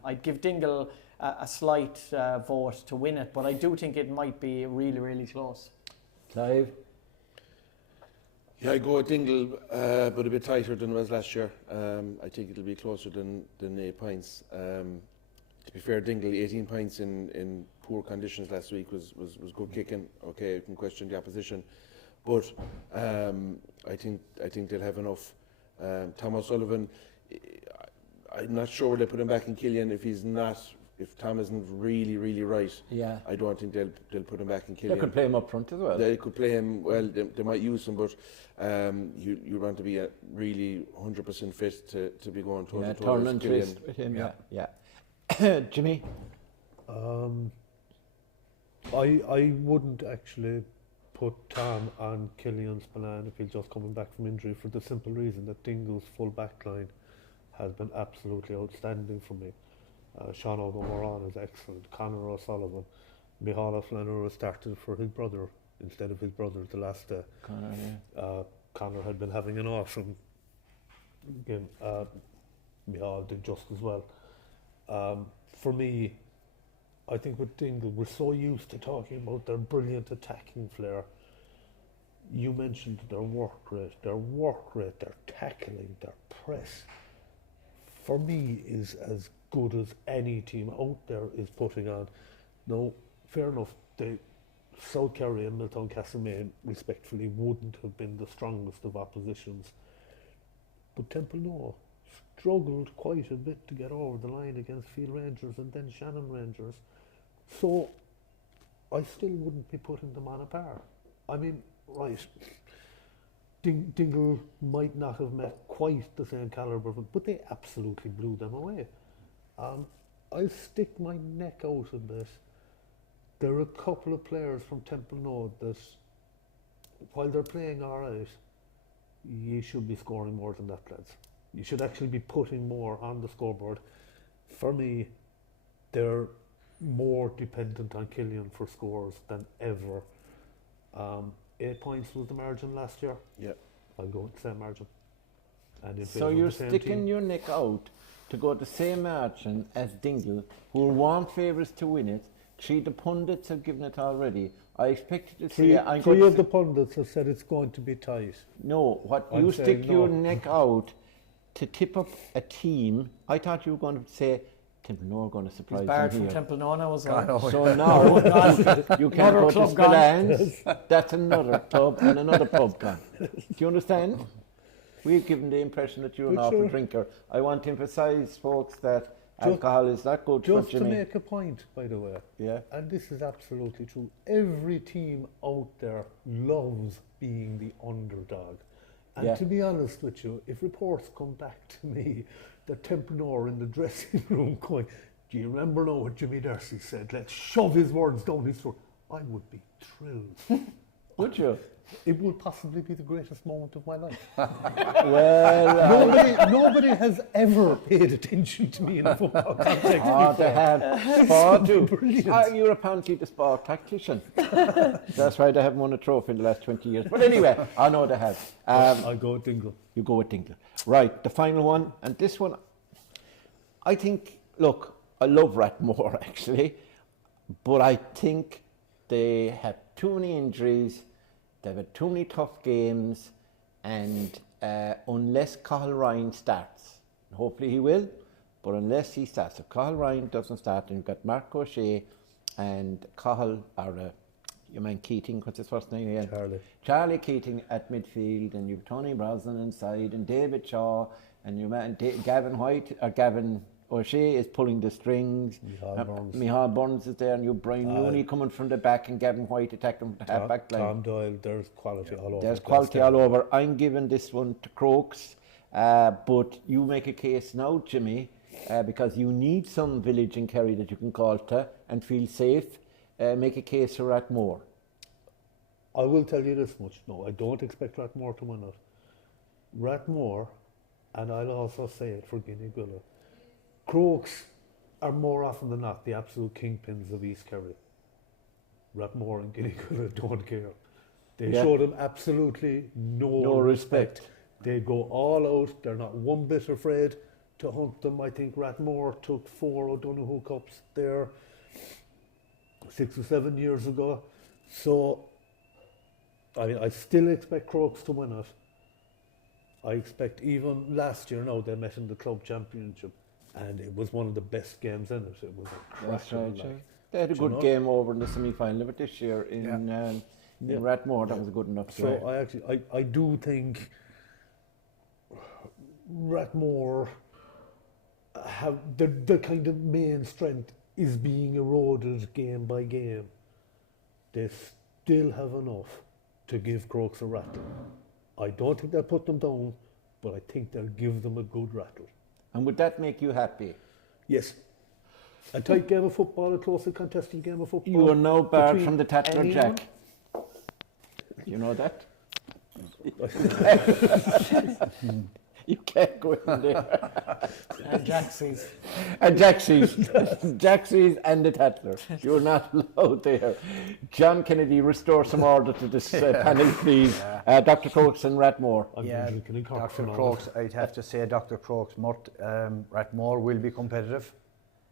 I'd give Dingle a slight vote to win it, but I do think it might be really, really close. Clive? Yeah, I go with Dingle, but a bit tighter than it was last year. I think it'll be closer than 8 points. To be fair, Dingle 18 points in poor conditions last week was good kicking. Okay, you can question the opposition, but I think they'll have enough. Tom O'Sullivan, I'm not sure they put him back in Killian if Tom isn't really right. Yeah. I don't think they'll put him back in Killian. They could play him up front as well. They could play him well. They might use him, but you want to be really 100% fit to be going towards turn and twist with him. Yeah. Jimmy. I wouldn't actually put Tom on Killian's plan if he's just coming back from injury, for the simple reason that Dingle's full back line has been absolutely outstanding for me. Sean O'Dowd is excellent. Conor O'Sullivan, Micheál Flannery started for his brother instead of his brother the last day. Conor had been having an awesome game. Micheál did just as well. For me, I think with Dingle, we're so used to talking about their brilliant attacking flair. You mentioned their work rate, their tackling, their press. For me, is as good as any team out there is putting on. No, fair enough, South Kerry and Miltown Castlemaine respectfully wouldn't have been the strongest of oppositions. But Templenoe struggled quite a bit to get over the line against Field Rangers and then Shannon Rangers. So I still wouldn't be putting them on a par. I mean, right, Dingle might not have met quite the same calibre, but they absolutely blew them away. I'll stick my neck out a bit. There are a couple of players from Templenoe that, while they're playing all right, you should be scoring more than that, lads. You should actually be putting more on the scoreboard. For me, they're more dependent on Killian for scores than ever. 8 points was the margin last year. Yeah, I'll go with the same margin. And so you're sticking your neck out to go the same margin as Dingle, who want favourites to win it. 3 of the pundits have given it already. I expected to say... Three of the pundits have said it's going to be tight. No, you stick your neck out to tip up a team. I thought you were going to say Templenoe are going to surprise them here. From Templenoe now as well. So now you can go to Spillane. That's another club and another pub gone. Do you understand? We've given the impression that you're an awful drinker. I want to emphasise, folks, that alcohol is not good for Jimmy. Just to make a point, by the way, and this is absolutely true, every team out there loves being the underdog. And to be honest with you, if reports come back to me that Templenoe are in the dressing room going, do you remember now what Jimmy Darcy said? Let's shove his words down his throat. I would be thrilled. Would you? It will possibly be the greatest moment of my life. Well, nobody has ever paid attention to me in a football context before. They have. Sport too. You're apparently the sport tactician. That's why they haven't won a trophy in the last 20 years. But anyway, I know they have. I go with Dingle. You go with Dingle. Right, the final one. And this one, I think, look, I love Rathmore actually, but I think they have too many injuries. They've had too many tough games, and unless Cathal Ryan starts, hopefully he will, but unless he starts, if Cathal Ryan doesn't start, and you've got Mark O'Shea and Cathal, or your man Keating, what's his first name again? Charlie Keating at midfield, and you've Tony Brosnan inside, and David Shaw, and your man Gavin O'Shea is pulling the strings. Micheál Burns is there, and you've Brian Mooney coming from the back, and Gavin White attacking from the half-back line. Tom Doyle, there's quality all over. There's quality all over. I'm giving this one to Crokes, but you make a case now, Jimmy, because you need some village in Kerry that you can call to and feel safe. Make a case for Rathmore. I will tell you this much. No, I don't expect Rathmore to win it. Rathmore, and I'll also say it for Guinea-Gwilla, Crokes are more often than not the absolute kingpins of East Kerry. Rathmore and Guinea-Gwilla don't care. They show them absolutely no respect. They go all out. They're not one bit afraid to hunt them. I think Rathmore took 4 O'Donoghue Cups there 6 or 7 years ago. So, I mean, I still expect Crokes to win it. I expect, even last year now, they met in the club championship, and it was one of the best games in it. It was a That's cracking, right, like, yeah. They had a good game over in the semi-final, but this year in Rathmore, that was good enough. So I do think Rathmore have the kind of main strength is being eroded game by game. They still have enough to give Crokes a rattle. I don't think they'll put them down, but I think they'll give them a good rattle. And would that make you happy? Yes. A tight game of football, a closely contested game of football. You are now barred between from the Tatler anyone. Jack. You know that? You can't go in there. And Jaxies. And Jaxies and the Tatler. You're not allowed there. John Kennedy, restore some order to this panel, please. Dr. Crokes and Rathmore. Dr. Crokes, I'd have to say Dr. Crokes, Rathmore will be competitive,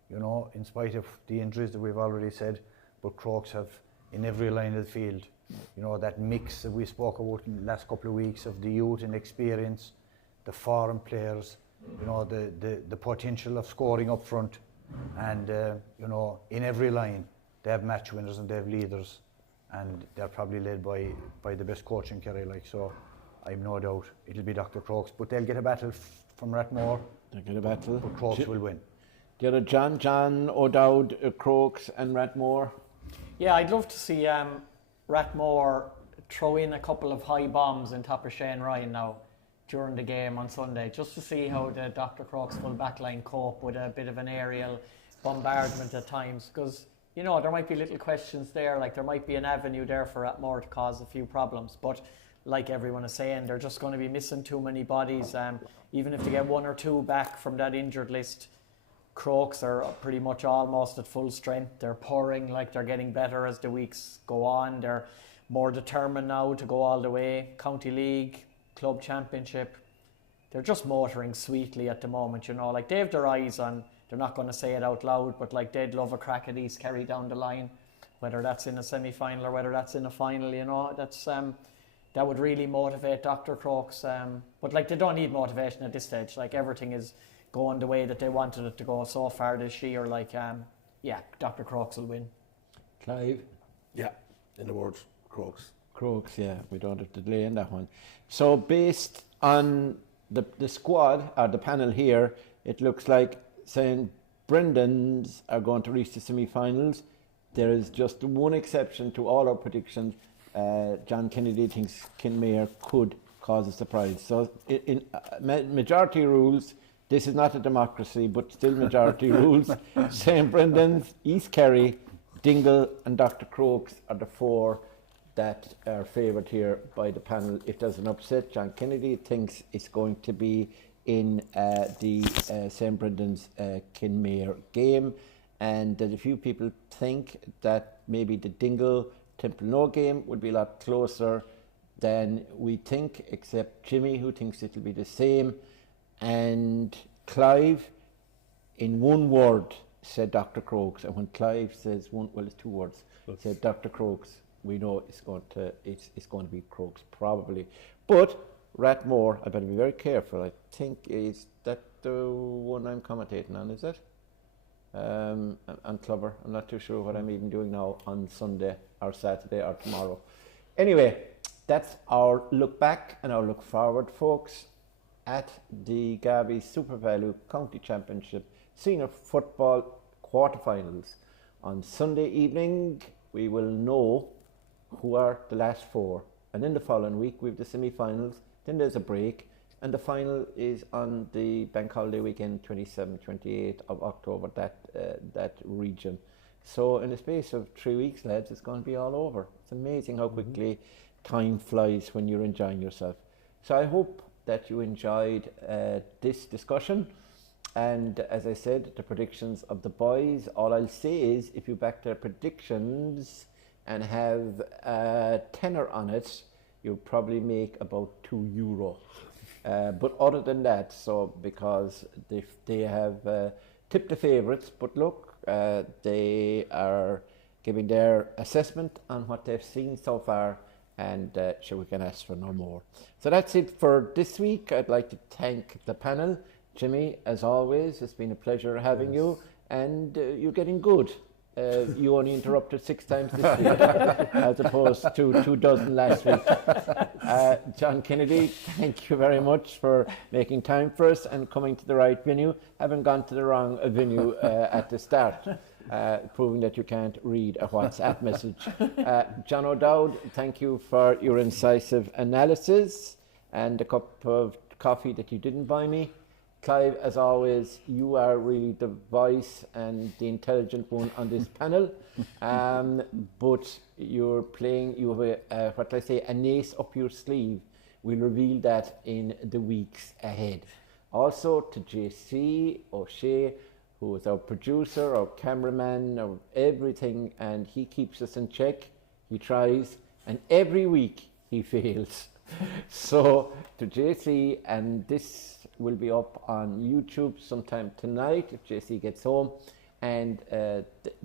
you know, in spite of the injuries that we've already said, but Crokes have, in every line of the field, you know, that mix that we spoke about in the last couple of weeks of the youth and experience, the foreign players, you know, the potential of scoring up front, and you know, in every line they have match winners and they have leaders, and they're probably led by the best coach in Kerry, like, so I've no doubt it'll be Dr. Crokes, but they'll get a battle from Rathmore. They'll get a battle. But Crokes will win. The other John O'Dowd, Crokes and Rathmore. Yeah, I'd love to see Rathmore throw in a couple of high bombs in top of Shane Ryan now during the game on Sunday, just to see how the Dr. Crokes full backline cope with a bit of an aerial bombardment at times, because, you know, there might be little questions there, like there might be an avenue there for Rathmore to cause a few problems, but like everyone is saying, they're just going to be missing too many bodies. Even if they get one or two back from that injured list, Crokes are pretty much almost at full strength. They're pouring, like they're getting better as the weeks go on. They're more determined now to go all the way. County League, Club Championship, they're just motoring sweetly at the moment, you know, like they have their eyes on, they're not going to say it out loud, but like they'd love a crack at East Kerry down the line, whether that's in a semi-final or whether that's in a final, you know, that's that would really motivate Dr. Crokes, but like they don't need motivation at this stage, like everything is going the way that they wanted it to go so far this year, like Dr. Crokes will win. Clive? Yeah, in the words, Crokes. Crokes, yeah, we don't have to delay in that one. So based on the squad, or the panel here, it looks like St. Brendan's are going to reach the semi-finals. There is just one exception to all our predictions. John Kennedy thinks Kenmare could cause a surprise. So in majority rules, this is not a democracy, but still majority rules. St. Brendan's, East Kerry, Dingle and Dr. Crokes are the four that are favoured here by the panel. If there's an upset, John Kennedy thinks it's going to be in the St. Brendan's Kenmare game, and that a few people think that maybe the Dingle Templenoe game would be a lot closer than we think, except Jimmy, who thinks it'll be the same, and Clive, in one word, said Dr. Crokes, and when Clive says one, well, it's two words, said Dr. Crokes, we know it's going to be Crokes probably. But Rathmore, I better be very careful. I think is that the one I'm commentating on, is it? On Clubber. I'm not too sure what I'm even doing now on Sunday or Saturday or tomorrow. Anyway, that's our look back and our look forward, folks, at the Garveys SuperValu County Championship Senior Football Quarterfinals. On Sunday evening, we will know who are the last four, and in the following week we have the semi-finals, then there's a break, and the final is on the bank holiday weekend, 27-28 of October, that region. So in the space of 3 weeks, lads, it's going to be all over. It's amazing how quickly time flies when you're enjoying yourself. So I hope that you enjoyed this discussion, and as I said, the predictions of the boys. All I'll say is, if you back their predictions and have a tenner on it, you'll probably make about €2. But other than that, so because they have tipped the favourites, but look, they are giving their assessment on what they've seen so far, and sure we can ask for no more. So that's it for this week. I'd like to thank the panel. Jimmy, as always, it's been a pleasure having you, and you're getting good. You only interrupted 6 times this week, as opposed to 24 last week. John Kennedy, thank you very much for making time for us and coming to the right venue, having gone to the wrong venue at the start, proving that you can't read a WhatsApp message. John O'Dowd, thank you for your incisive analysis and a cup of coffee that you didn't buy me. Clive, as always, you are really the voice and the intelligent one on this panel, but you're playing, you have what I say, an ace up your sleeve. We'll reveal that in the weeks ahead. Also to JC O'Shea, who is our producer, our cameraman, our everything, and he keeps us in check. He tries, and every week he fails. So to JC, and this will be up on YouTube sometime tonight if JC gets home, and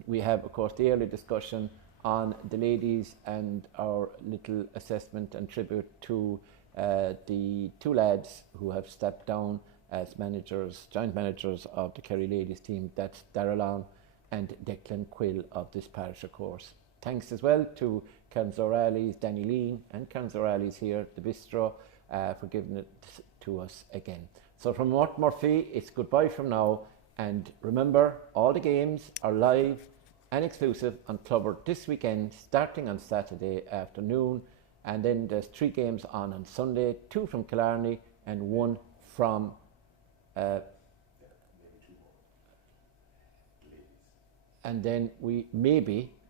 we have, of course, the early discussion on the ladies and our little assessment and tribute to the 2 lads who have stepped down as managers, joint managers of the Kerry ladies team. That's Darrell Long and Declan Quill of this parish, of course. Thanks as well to Kierans O'Reilly's, Danny Lean, and Kierans O'Reilly's here at the bistro for giving it to us again. So from Murt Murphy, it's goodbye from now, and remember, all the games are live and exclusive on Clubber this weekend, starting on Saturday afternoon, and then there's 3 games on Sunday, 2 from Killarney and 1 from and then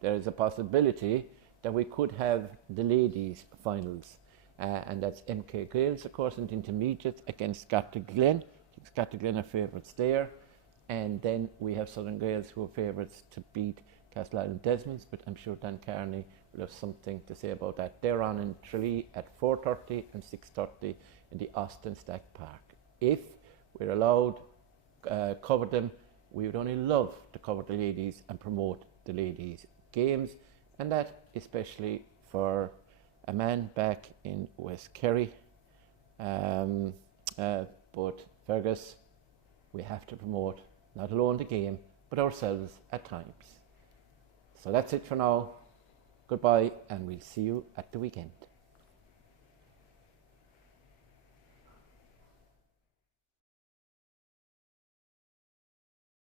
there is a possibility that we could have the ladies finals. And that's MK Gales, of course, in the intermediates against Scatterglen. Scatterglen are favourites there. And then we have Southern Gales who are favourites to beat Castle Island Desmonds, but I'm sure Dan Carney will have something to say about that. They're on in Tralee at 4:30 and 6:30 in the Austin Stack Park. If we're allowed cover them, we would only love to cover the ladies and promote the ladies' games, and that especially for a man back in West Kerry, but Fergus, we have to promote not alone the game, but ourselves at times. So that's it for now. Goodbye, and we'll see you at the weekend.